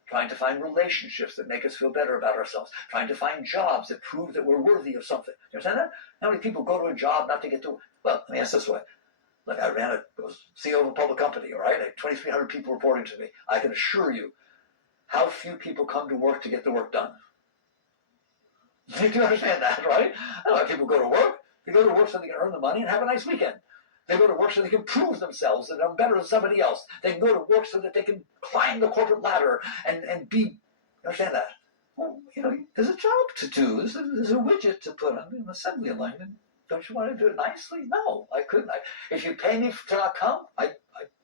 Trying to find relationships that make us feel better about ourselves. Trying to find jobs that prove that we're worthy of something. You understand that? How many people go to a job not to get to... Well, let me ask this way. Like I was CEO of a public company, all right? I had 2,300 people reporting to me. I can assure you, how few people come to work to get the work done. You can understand that, right? A lot of people go to work. They go to work so they can earn the money and have a nice weekend. They go to work so they can prove themselves that they're better than somebody else. They can go to work so that they can climb the corporate ladder and be, you understand that? well, there's a job to do. There's a widget to put on an assembly line. And don't you want to do it nicely? No, I couldn't. If you pay me to not come, I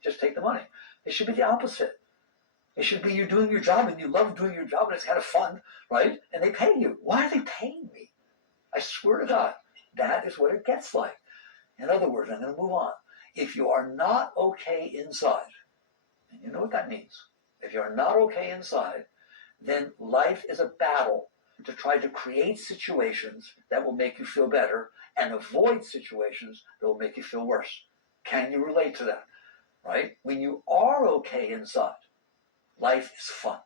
just take the money. It should be the opposite. It should be you're doing your job and you love doing your job and it's kind of fun, right? And they pay you. Why are they paying me? I swear to God, that is what it gets like. In other words, I'm going to move on. If you are not okay inside, and you know what that means. If you're not okay inside, then life is a battle to try to create situations that will make you feel better and avoid situations that will make you feel worse. Can you relate to that? Right? When you are okay inside, life is fun.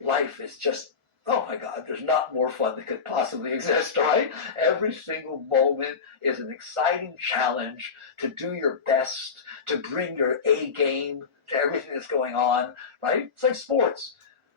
Life is just, oh my God, there's not more fun that could possibly exist, right? Every single moment is an exciting challenge to do your best, to bring your A game to everything that's going on, right? It's like sports.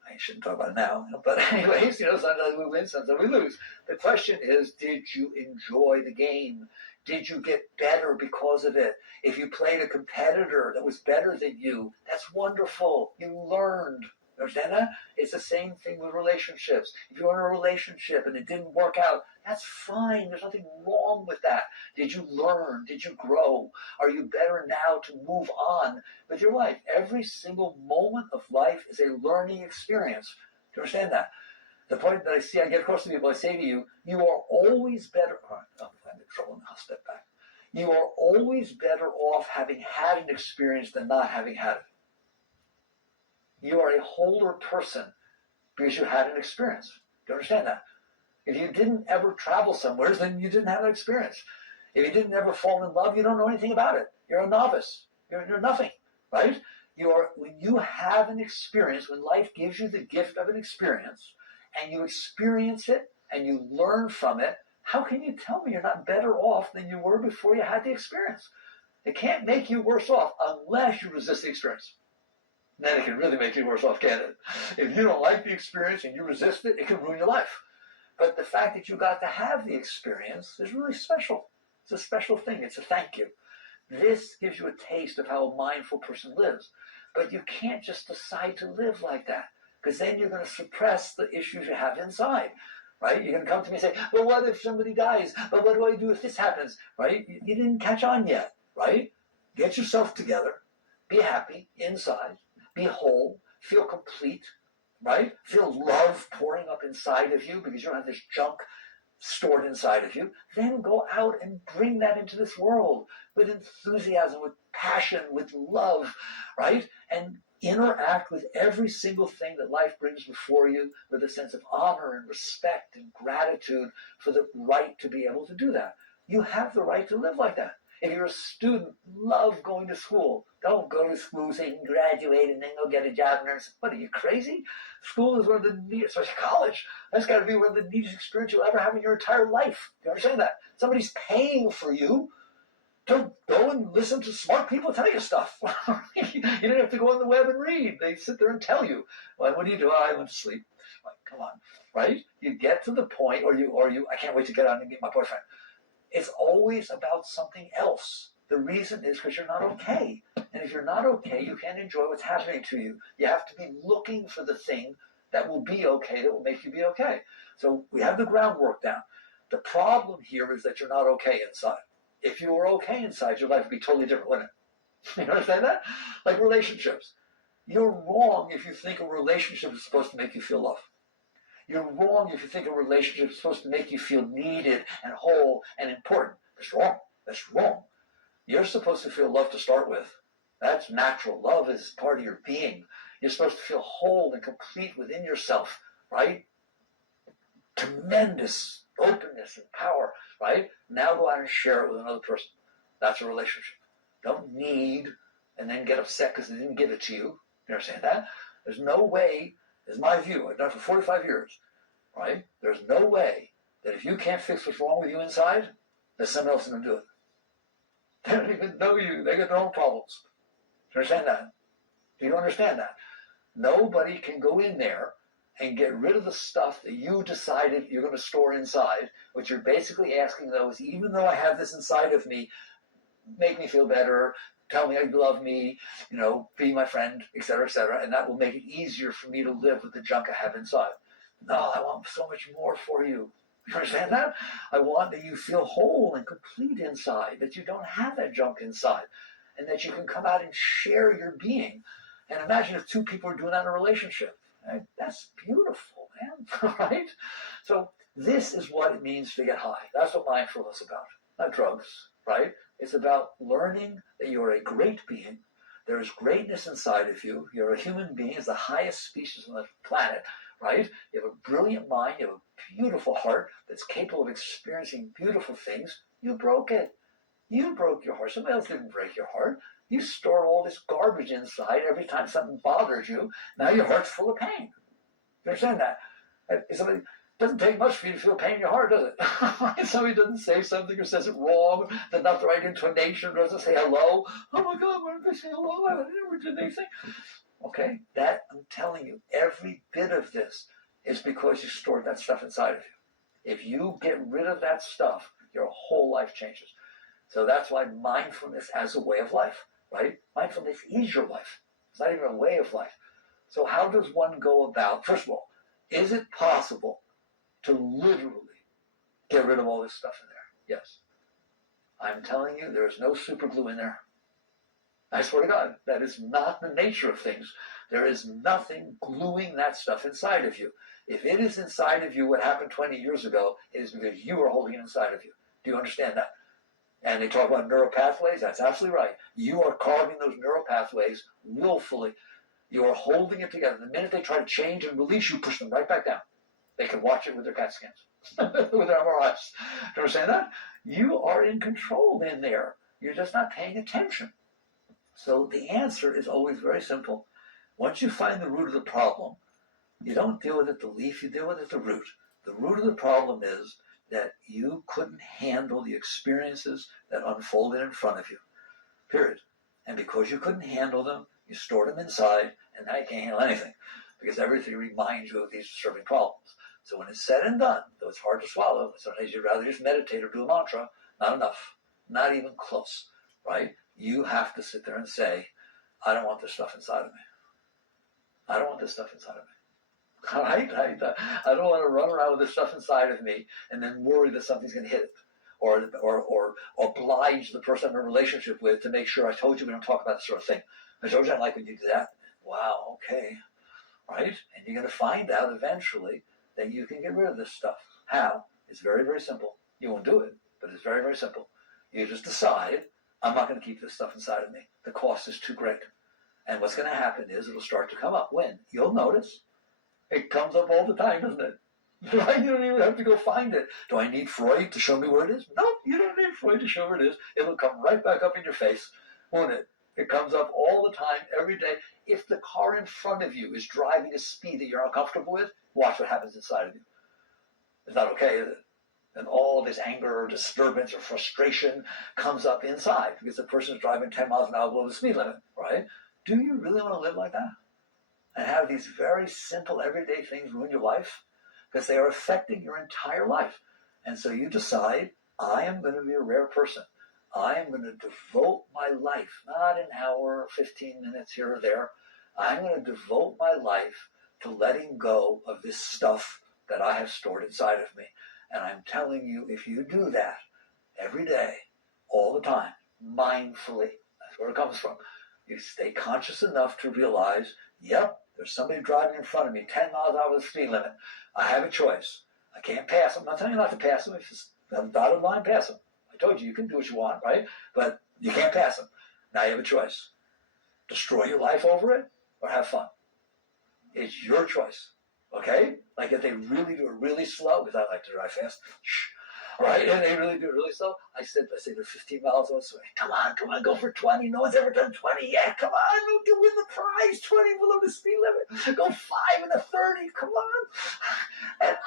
I shouldn't talk about it now, but anyways, sometimes we win, sometimes we lose. The question is, did you enjoy the game? Did you get better because of it? If you played a competitor that was better than you, that's wonderful. You learned. You understand that? It's the same thing with relationships. If you're in a relationship and it didn't work out, that's fine. There's nothing wrong with that. Did you learn? Did you grow? Are you better now to move on with your life? Every single moment of life is a learning experience. Do you understand that? The point that I get across to people, I say to you, you are always better. All right, I'm in trouble now. I'll step back. You are always better off having had an experience than not having had it. You are a wholer person because you had an experience. Do you understand that? If you didn't ever travel somewhere, then you didn't have an experience. If you didn't ever fall in love, you don't know anything about it. You're a novice. You're nothing, right? When you have an experience, when life gives you the gift of an experience, and you experience it and you learn from it, how can you tell me you're not better off than you were before you had the experience? It can't make you worse off unless you resist the experience. Then it can really make you worse off, can it? If you don't like the experience and you resist it, it can ruin your life. But the fact that you got to have the experience is really special. It's a special thing. It's a thank you. This gives you a taste of how a mindful person lives. But you can't just decide to live like that, because then you're going to suppress the issues you have inside, right? You're going to come to me and say, well, what if somebody dies? But what do I do if this happens, right? You didn't catch on yet, right? Get yourself together. Be happy inside. Be whole. Feel complete, right? Feel love pouring up inside of you because you don't have this junk stored inside of you. Then go out and bring that into this world with enthusiasm, with passion, with love, right? And interact with every single thing that life brings before you with a sense of honor and respect and gratitude for the right to be able to do that. You have the right to live like that. If you're a student, love going to school. Don't go to school so you can graduate and then go get a job. And what, are you crazy? School is one of the neatest, especially college. That's got to be one of the neatest experiences you'll ever have in your entire life. Do you understand that? Somebody's paying for you to go and listen to smart people tell you stuff. You don't have to go on the web and read. They sit there and tell you. Well, what do you do? Oh, I went to sleep. Like, come on, right? You get to the point, or you. I can't wait to get out and get my boyfriend. It's always about something else. The reason is because you're not okay. And if you're not okay, you can't enjoy what's happening to you. You have to be looking for the thing that will be okay, that will make you be okay. So we have the groundwork down. The problem here is that you're not okay inside. If you were okay inside, your life would be totally different, wouldn't it? You understand that? Like relationships. You're wrong if you think a relationship is supposed to make you feel love. You're wrong if you think a relationship is supposed to make you feel needed and whole and important. That's wrong. That's wrong. You're supposed to feel love to start with. That's natural. Love is part of your being. You're supposed to feel whole and complete within yourself, right? Tremendous openness and power, right? Now go out and share it with another person. That's a relationship. Don't need and then get upset because they didn't give it to you. You understand that? There's no way, is my view, I've done it for 45 years, right? There's no way that if you can't fix what's wrong with you inside, that someone else is going to do it. They don't even know you. They got their own problems. Do you understand that? Do you understand that? Nobody can go in there and get rid of the stuff that you decided you're going to store inside. What you're basically asking, though, is even though I have this inside of me, make me feel better, tell me you love me, be my friend, etc., etc., and that will make it easier for me to live with the junk I have inside. No, I want so much more for you. You understand that? I want that you feel whole and complete inside, that you don't have that junk inside, and that you can come out and share your being. And imagine if two people are doing that in a relationship. Right? That's beautiful, man. Right? So this is what it means to get high. That's what mindfulness is about, not drugs, right? It's about learning that you're a great being. There is greatness inside of you. You're a human being. It's the highest species on the planet, right? You have a brilliant mind. You have a beautiful heart that's capable of experiencing beautiful things. You broke it. You broke your heart. Somebody else didn't break your heart. You store all this garbage inside every time something bothers you. Now your heart's full of pain. You understand that? Somebody, it doesn't take much for you to feel pain in your heart, does it? Somebody doesn't say something or says it wrong, they're not the right intonation, or doesn't say hello. Oh my God, why did they say hello? I never did anything. Okay, that, I'm telling you, every bit of this is because you stored that stuff inside of you. If you get rid of that stuff, your whole life changes. So that's why mindfulness as a way of life, right? Mindfulness is your life. It's not even a way of life. So how does one go about, first of all, is it possible to literally get rid of all this stuff in there? Yes. I'm telling you, there is no super glue in there. I swear to God, that is not the nature of things. There is nothing gluing that stuff inside of you. If it is inside of you what happened 20 years ago, it is because you are holding it inside of you. Do you understand that? And they talk about neural pathways. That's absolutely right. You are carving those neural pathways willfully. You are holding it together. The minute they try to change and release, you push them right back down. They can watch it with their CAT scans, with their MRIs. Do you understand that? You are in control in there. You're just not paying attention. So the answer is always very simple. Once you find the root of the problem, you don't deal with it at the leaf, you deal with it at the root. The root of the problem is that you couldn't handle the experiences that unfolded in front of you, period. And because you couldn't handle them, you stored them inside, and now you can't handle anything, because everything reminds you of these disturbing problems. So when it's said and done, though it's hard to swallow, sometimes you'd rather just meditate or do a mantra, not enough, not even close, right? You have to sit there and say, I don't want this stuff inside of me. I don't want this stuff inside of me. Right? I don't want to run around with this stuff inside of me and then worry that something's going to hit it, or oblige the person I'm in a relationship with to make sure I told you we don't talk about this sort of thing. I told you I don't like when you do that. Wow, okay. Right? And you're going to find out eventually that you can get rid of this stuff. How? It's very, very simple. You won't do it, but it's very, very simple. You just decide, I'm not going to keep this stuff inside of me. The cost is too great. And what's going to happen is it'll start to come up. When? You'll notice. It comes up all the time, doesn't it? Right? You don't even have to go find it. Do I need Freud to show me where it is? No, you don't need Freud to show where it is. It'll come right back up in your face, won't it? It comes up all the time, every day. If the car in front of you is driving a speed that you're uncomfortable with, watch what happens inside of you. It's not okay, is it? And all this anger or disturbance or frustration comes up inside because the person is driving 10 miles an hour below the speed limit, right? Do you really want to live like that? And have these very simple everyday things ruin your life? Because they are affecting your entire life. And so you decide, I am going to be a rare person. I am going to devote my life, not an hour or 15 minutes here or there. I'm going to devote my life to letting go of this stuff that I have stored inside of me. And I'm telling you, if you do that every day, all the time, mindfully, that's where it comes from. You stay conscious enough to realize, yep, there's somebody driving in front of me, 10 miles an hour with the speed limit. I have a choice. I can't pass them. I'm not telling you not to pass them. If it's a dotted line, pass them. I told you, you can do what you want, right? But you can't pass them. Now you have a choice. Destroy your life over it or have fun. It's your choice, okay? Like if they really do it really slow, because I like to drive fast, right? And they really do it really slow. I say they're 15 miles away. Come on, go for 20. No one's ever done 20 yet. Come on, don't win the prize. 20 below the speed limit. Go 5 in the 30. Come on. And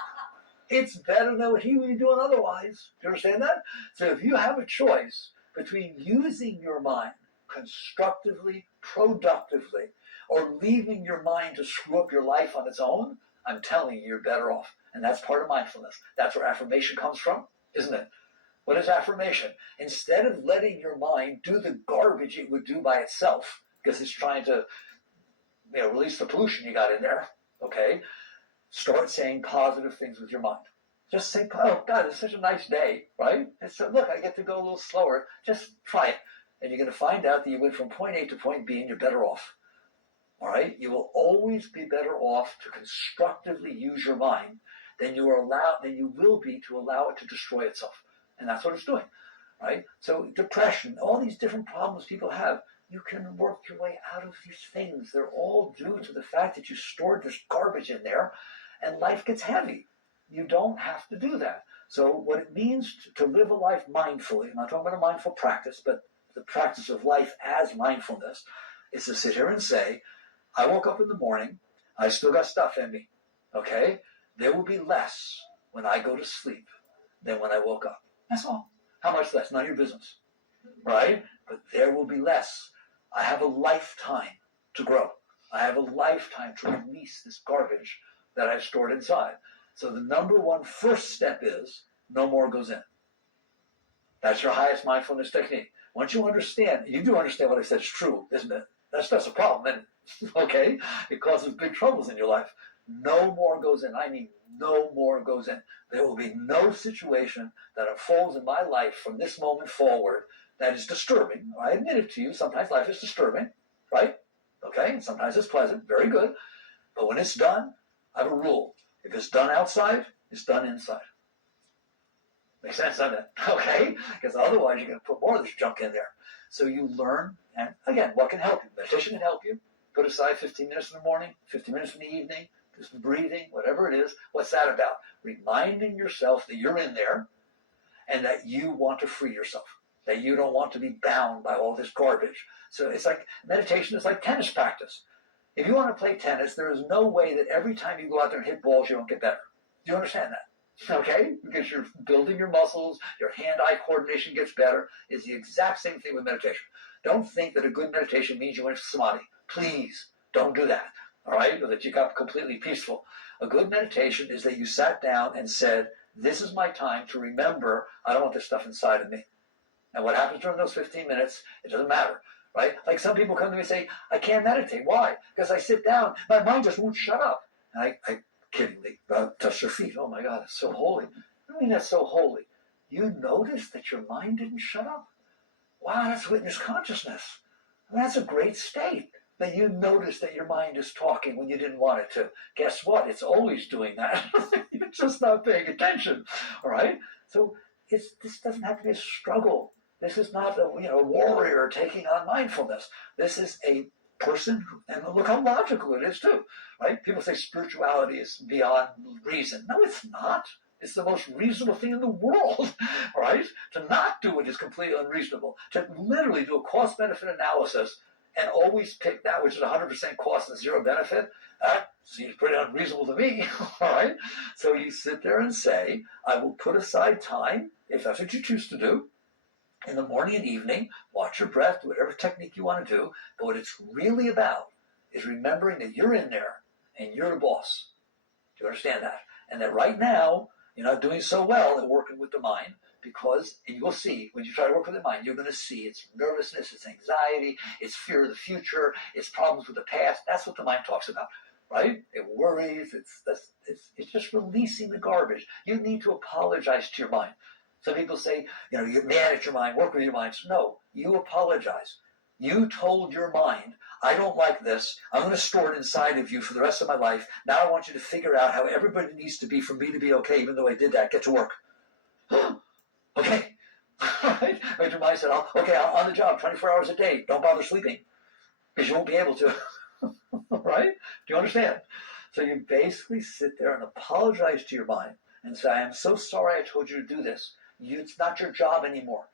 it's better than what he would be doing otherwise. Do you understand that? So if you have a choice between using your mind constructively, productively, or leaving your mind to screw up your life on its own, I'm telling you, you're better off. And that's part of mindfulness. That's where affirmation comes from, isn't it? What is affirmation? Instead of letting your mind do the garbage it would do by itself, because it's trying to release the pollution you got in there, okay? Start saying positive things with your mind. Just say, oh, God, it's such a nice day, right? And so, look, I get to go a little slower. Just try it. And you're going to find out that you went from point A to point B and you're better off. All right? You will always be better off to constructively use your mind than you will be to allow it to destroy itself. And that's what it's doing, right? So depression, all these different problems people have, you can work your way out of these things. They're all due to the fact that you stored this garbage in there and life gets heavy. You don't have to do that. So what it means to live a life mindfully, I'm not talking about a mindful practice, but the practice of life as mindfulness, is to sit here and say, I woke up in the morning, I still got stuff in me, okay? There will be less when I go to sleep than when I woke up. That's all. How much less? None of your business, right? But there will be less. I have a lifetime to grow. I have a lifetime to release this garbage that I've stored inside. So the number one first step is no more goes in. That's your highest mindfulness technique. Once you understand, you do understand what I said is true, isn't it? That's a problem, isn't it? Okay? It causes big troubles in your life. No more goes in. I mean, no more goes in. There will be no situation that unfolds in my life from this moment forward that is disturbing. I admit it to you. Sometimes life is disturbing, right? Okay? And sometimes it's pleasant. Very good. But when it's done, I have a rule. If it's done outside, it's done inside. Makes sense, doesn't it? Okay? Because otherwise you're going to put more of this junk in there. So you learn, and again, what can help you? Meditation can help you. Put aside 15 minutes in the morning, 15 minutes in the evening, do some breathing, whatever it is. What's that about? Reminding yourself that you're in there and that you want to free yourself, that you don't want to be bound by all this garbage. So it's like meditation is like tennis practice. If you want to play tennis, there is no way that every time you go out there and hit balls, you don't get better. Do you understand that? Okay? Because you're building your muscles, your hand-eye coordination gets better. It's the exact same thing with meditation. Don't think that a good meditation means you went to samadhi. Please, don't do that. All right? Or that you got completely peaceful. A good meditation is that you sat down and said, this is my time to remember I don't want this stuff inside of me. And what happens during those 15 minutes, it doesn't matter. Right? Like some people come to me and say, I can't meditate. Why? Because I sit down, my mind just won't shut up. And I kiddingly touch their feet. Oh my God, it's so holy. I mean, that's so holy. You notice that your mind didn't shut up? Wow, that's witness consciousness. I mean, that's a great state that you notice that your mind is talking when you didn't want it to. Guess what? It's always doing that. You're just not paying attention. All right? So this doesn't have to be a struggle. This is not a warrior taking on mindfulness. This is a person, and look how logical it is too, right? People say spirituality is beyond reason. No, it's not. It's the most reasonable thing in the world, right? To not do it is completely unreasonable. To literally do a cost-benefit analysis and always pick that which is 100% cost and zero benefit, that seems pretty unreasonable to me, all right? So you sit there and say, I will put aside time, if that's what you choose to do, in the morning and evening, watch your breath, do whatever technique you want to do. But what it's really about is remembering that you're in there and you're the boss. Do you understand that? And that right now, you're not doing so well at working with the mind because, and you'll see, when you try to work with the mind, you're going to see it's nervousness, it's anxiety, it's fear of the future, it's problems with the past. That's what the mind talks about, right? It worries, it's just releasing the garbage. You need to apologize to your mind. Some people say, you get mad at your mind, work with your mind. No, you apologize. You told your mind, I don't like this. I'm going to store it inside of you for the rest of my life. Now I want you to figure out how everybody needs to be for me to be okay, even though I did that. Get to work. Okay. All right? But your mind said, okay, I'm on the job 24 hours a day. Don't bother sleeping because you won't be able to. Right? Do you understand? So you basically sit there and apologize to your mind and say, I am so sorry I told you to do this. It's not your job anymore.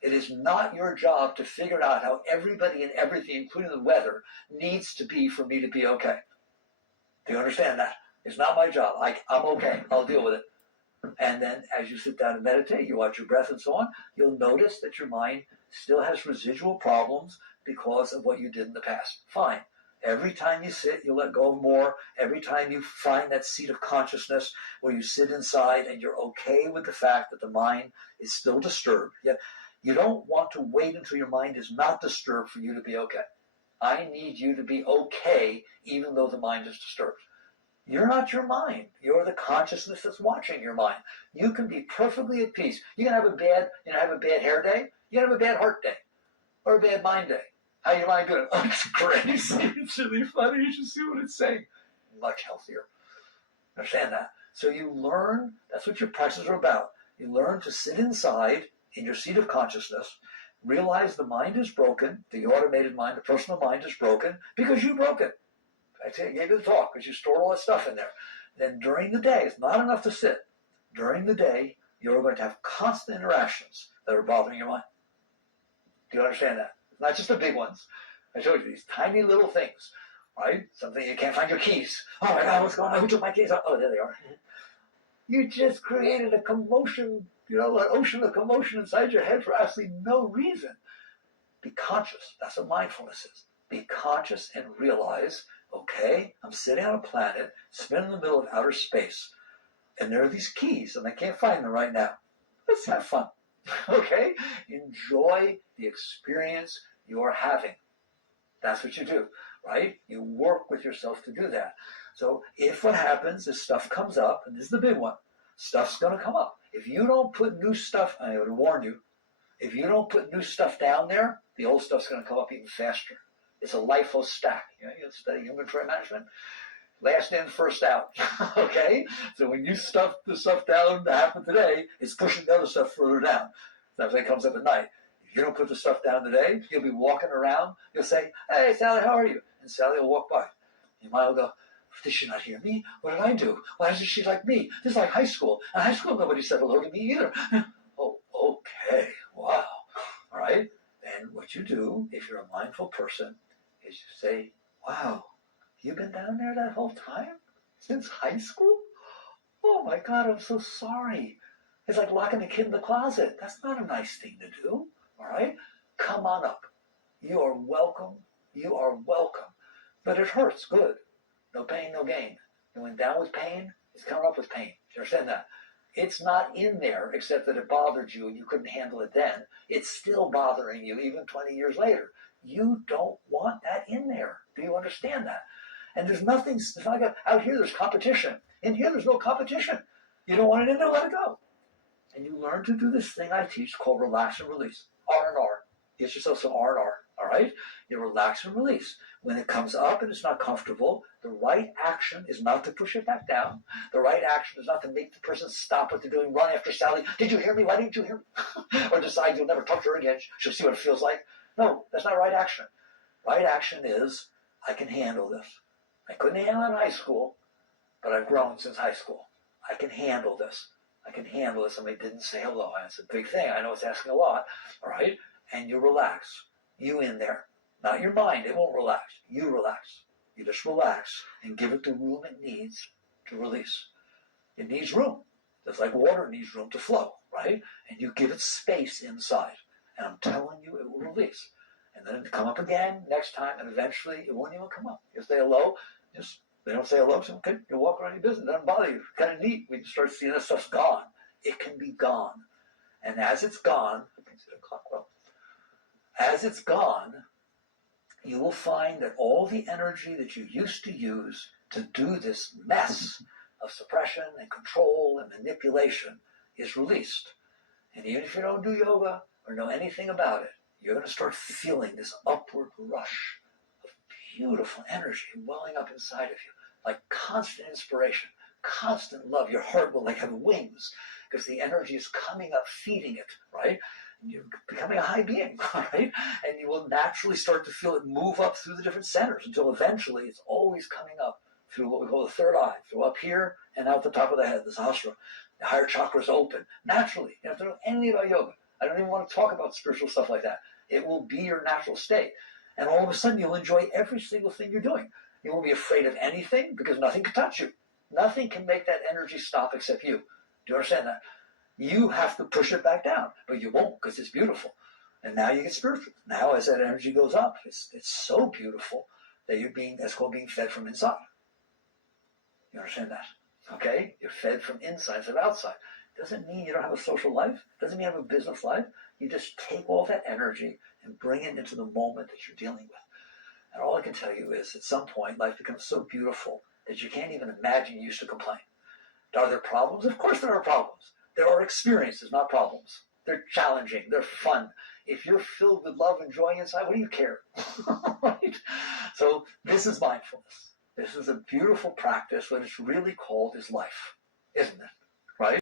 It is not your job to figure out how everybody and everything, including the weather, needs to be for me to be okay. Do you understand that? It's not my job. I'm okay. I'll deal with it. And then as you sit down and meditate, you watch your breath and so on, you'll notice that your mind still has residual problems because of what you did in the past. Fine. Every time you sit, you let go of more. Every time you find that seat of consciousness where you sit inside and you're okay with the fact that the mind is still disturbed. Yet you don't want to wait until your mind is not disturbed for you to be okay. I need you to be okay even though the mind is disturbed. You're not your mind. You're the consciousness that's watching your mind. You can be perfectly at peace. You can have a bad hair day. You can have a bad heart day, or a bad mind day. How your mind doing? Oh, it's crazy. It's really funny. You should see what it's saying. Much healthier. Understand that? So you learn. That's what your practices are about. You learn to sit inside in your seat of consciousness. Realize the mind is broken. The automated mind, the personal mind is broken because you broke it. I gave you the talk because you stored all that stuff in there. Then during the day, it's not enough to sit. During the day, you're going to have constant interactions that are bothering your mind. Do you understand that? Not just the big ones. I showed you these tiny little things, right? Something you can't find your keys. Oh my God, what's going on? Who took my keys? Oh, there they are. You just created a commotion, an ocean of commotion inside your head for absolutely no reason. Be conscious. That's what mindfulness is. Be conscious and realize, okay, I'm sitting on a planet, spinning in the middle of outer space, and there are these keys, and I can't find them right now. Let's have fun, okay? Enjoy the experience you're having. That's what you do, right? You work with yourself to do that. So if what happens is stuff comes up, and this is the big one, stuff's going to come up. If you don't put new stuff, I would warn you, if you don't put new stuff down there, the old stuff's going to come up even faster. It's a LIFO stack. You study inventory management. Last in, first out. Okay? So when you stuff the stuff down to happen today, it's pushing the other stuff further down. That's when it comes up at night. If you don't put the stuff down today, you'll be walking around. You'll say, hey, Sally, how are you? And Sally will walk by. You might will go, did she not hear me? What did I do? Why isn't she like me? This is like high school. In high school, nobody said hello to me either. Oh, okay. Wow. All right? And what you do, if you're a mindful person, is you say, wow, you've been down there that whole time? Since high school? Oh my God, I'm so sorry. It's like locking a kid in the closet. That's not a nice thing to do. All right? Come on up. You are welcome. You are welcome. But it hurts. Good. No pain, no gain. You went down with pain, it's coming up with pain. Do you understand that? It's not in there except that it bothered you and you couldn't handle it then. It's still bothering you even 20 years later. You don't want that in there. Do you understand that? And there's nothing, it's not like out here there's competition. In here there's no competition. You don't want it in there, let it go. And you learn to do this thing I teach called relax and release. R&R. Get yourself some R&R, all right? You relax and release. When it comes up and it's not comfortable, the right action is not to push it back down. The right action is not to make the person stop what they're doing, run after Sally. Did you hear me? Why didn't you hear me? Or decide you'll never talk to her again. She'll see what it feels like. No, that's not right action. Right action is, I can handle this. I couldn't handle it in high school, but I've grown since high school. I can handle this. I can handle this. Somebody didn't say hello. It's a big thing. I know it's asking a lot. All right? And you relax. You in there. Not your mind. It won't relax. You relax. You just relax and give it the room it needs to release. It needs room. Just like water needs room to flow, right? And you give it space inside. And I'm telling you, it will release. And then it'll come up again next time, and eventually it won't even come up. You say hello, they don't say hello, so okay, you walk around your business, it doesn't bother you. It's kind of neat when you start seeing that stuff's gone. It can be gone. And as it's gone, as it's gone, you will find that all the energy that you used to use to do this mess of suppression and control and manipulation is released. And even if you don't do yoga or know anything about it, you're going to start feeling this upward rush of beautiful energy welling up inside of you, like constant inspiration, constant love. Your heart will like have wings because the energy is coming up, feeding it, right? You're becoming a high being, right? And you will naturally start to feel it move up through the different centers until eventually it's always coming up through what we call the third eye, through up here and out the top of the head, the sahasrara. The higher chakras open naturally. You don't have to know anything about yoga. I don't even want to talk about spiritual stuff like that. It will be your natural state. And all of a sudden, you'll enjoy every single thing you're doing. You won't be afraid of anything because nothing can touch you. Nothing can make that energy stop except you. Do you understand that? You have to push it back down, but you won't because it's beautiful. And now you get spiritual. Now as that energy goes up, it's so beautiful that that's called being fed from inside. You understand that? Okay? You're fed from inside instead of outside. Doesn't mean you don't have a social life. Doesn't mean you have a business life. You just take all that energy and bring it into the moment that you're dealing with. And all I can tell you is at some point, life becomes so beautiful that you can't even imagine you used to complain. Are there problems? Of course there are problems. There are experiences, not problems. They're challenging. They're fun. If you're filled with love and joy inside, what do you care? Right? So this is mindfulness. This is a beautiful practice. What it's really called is life, isn't it? Right?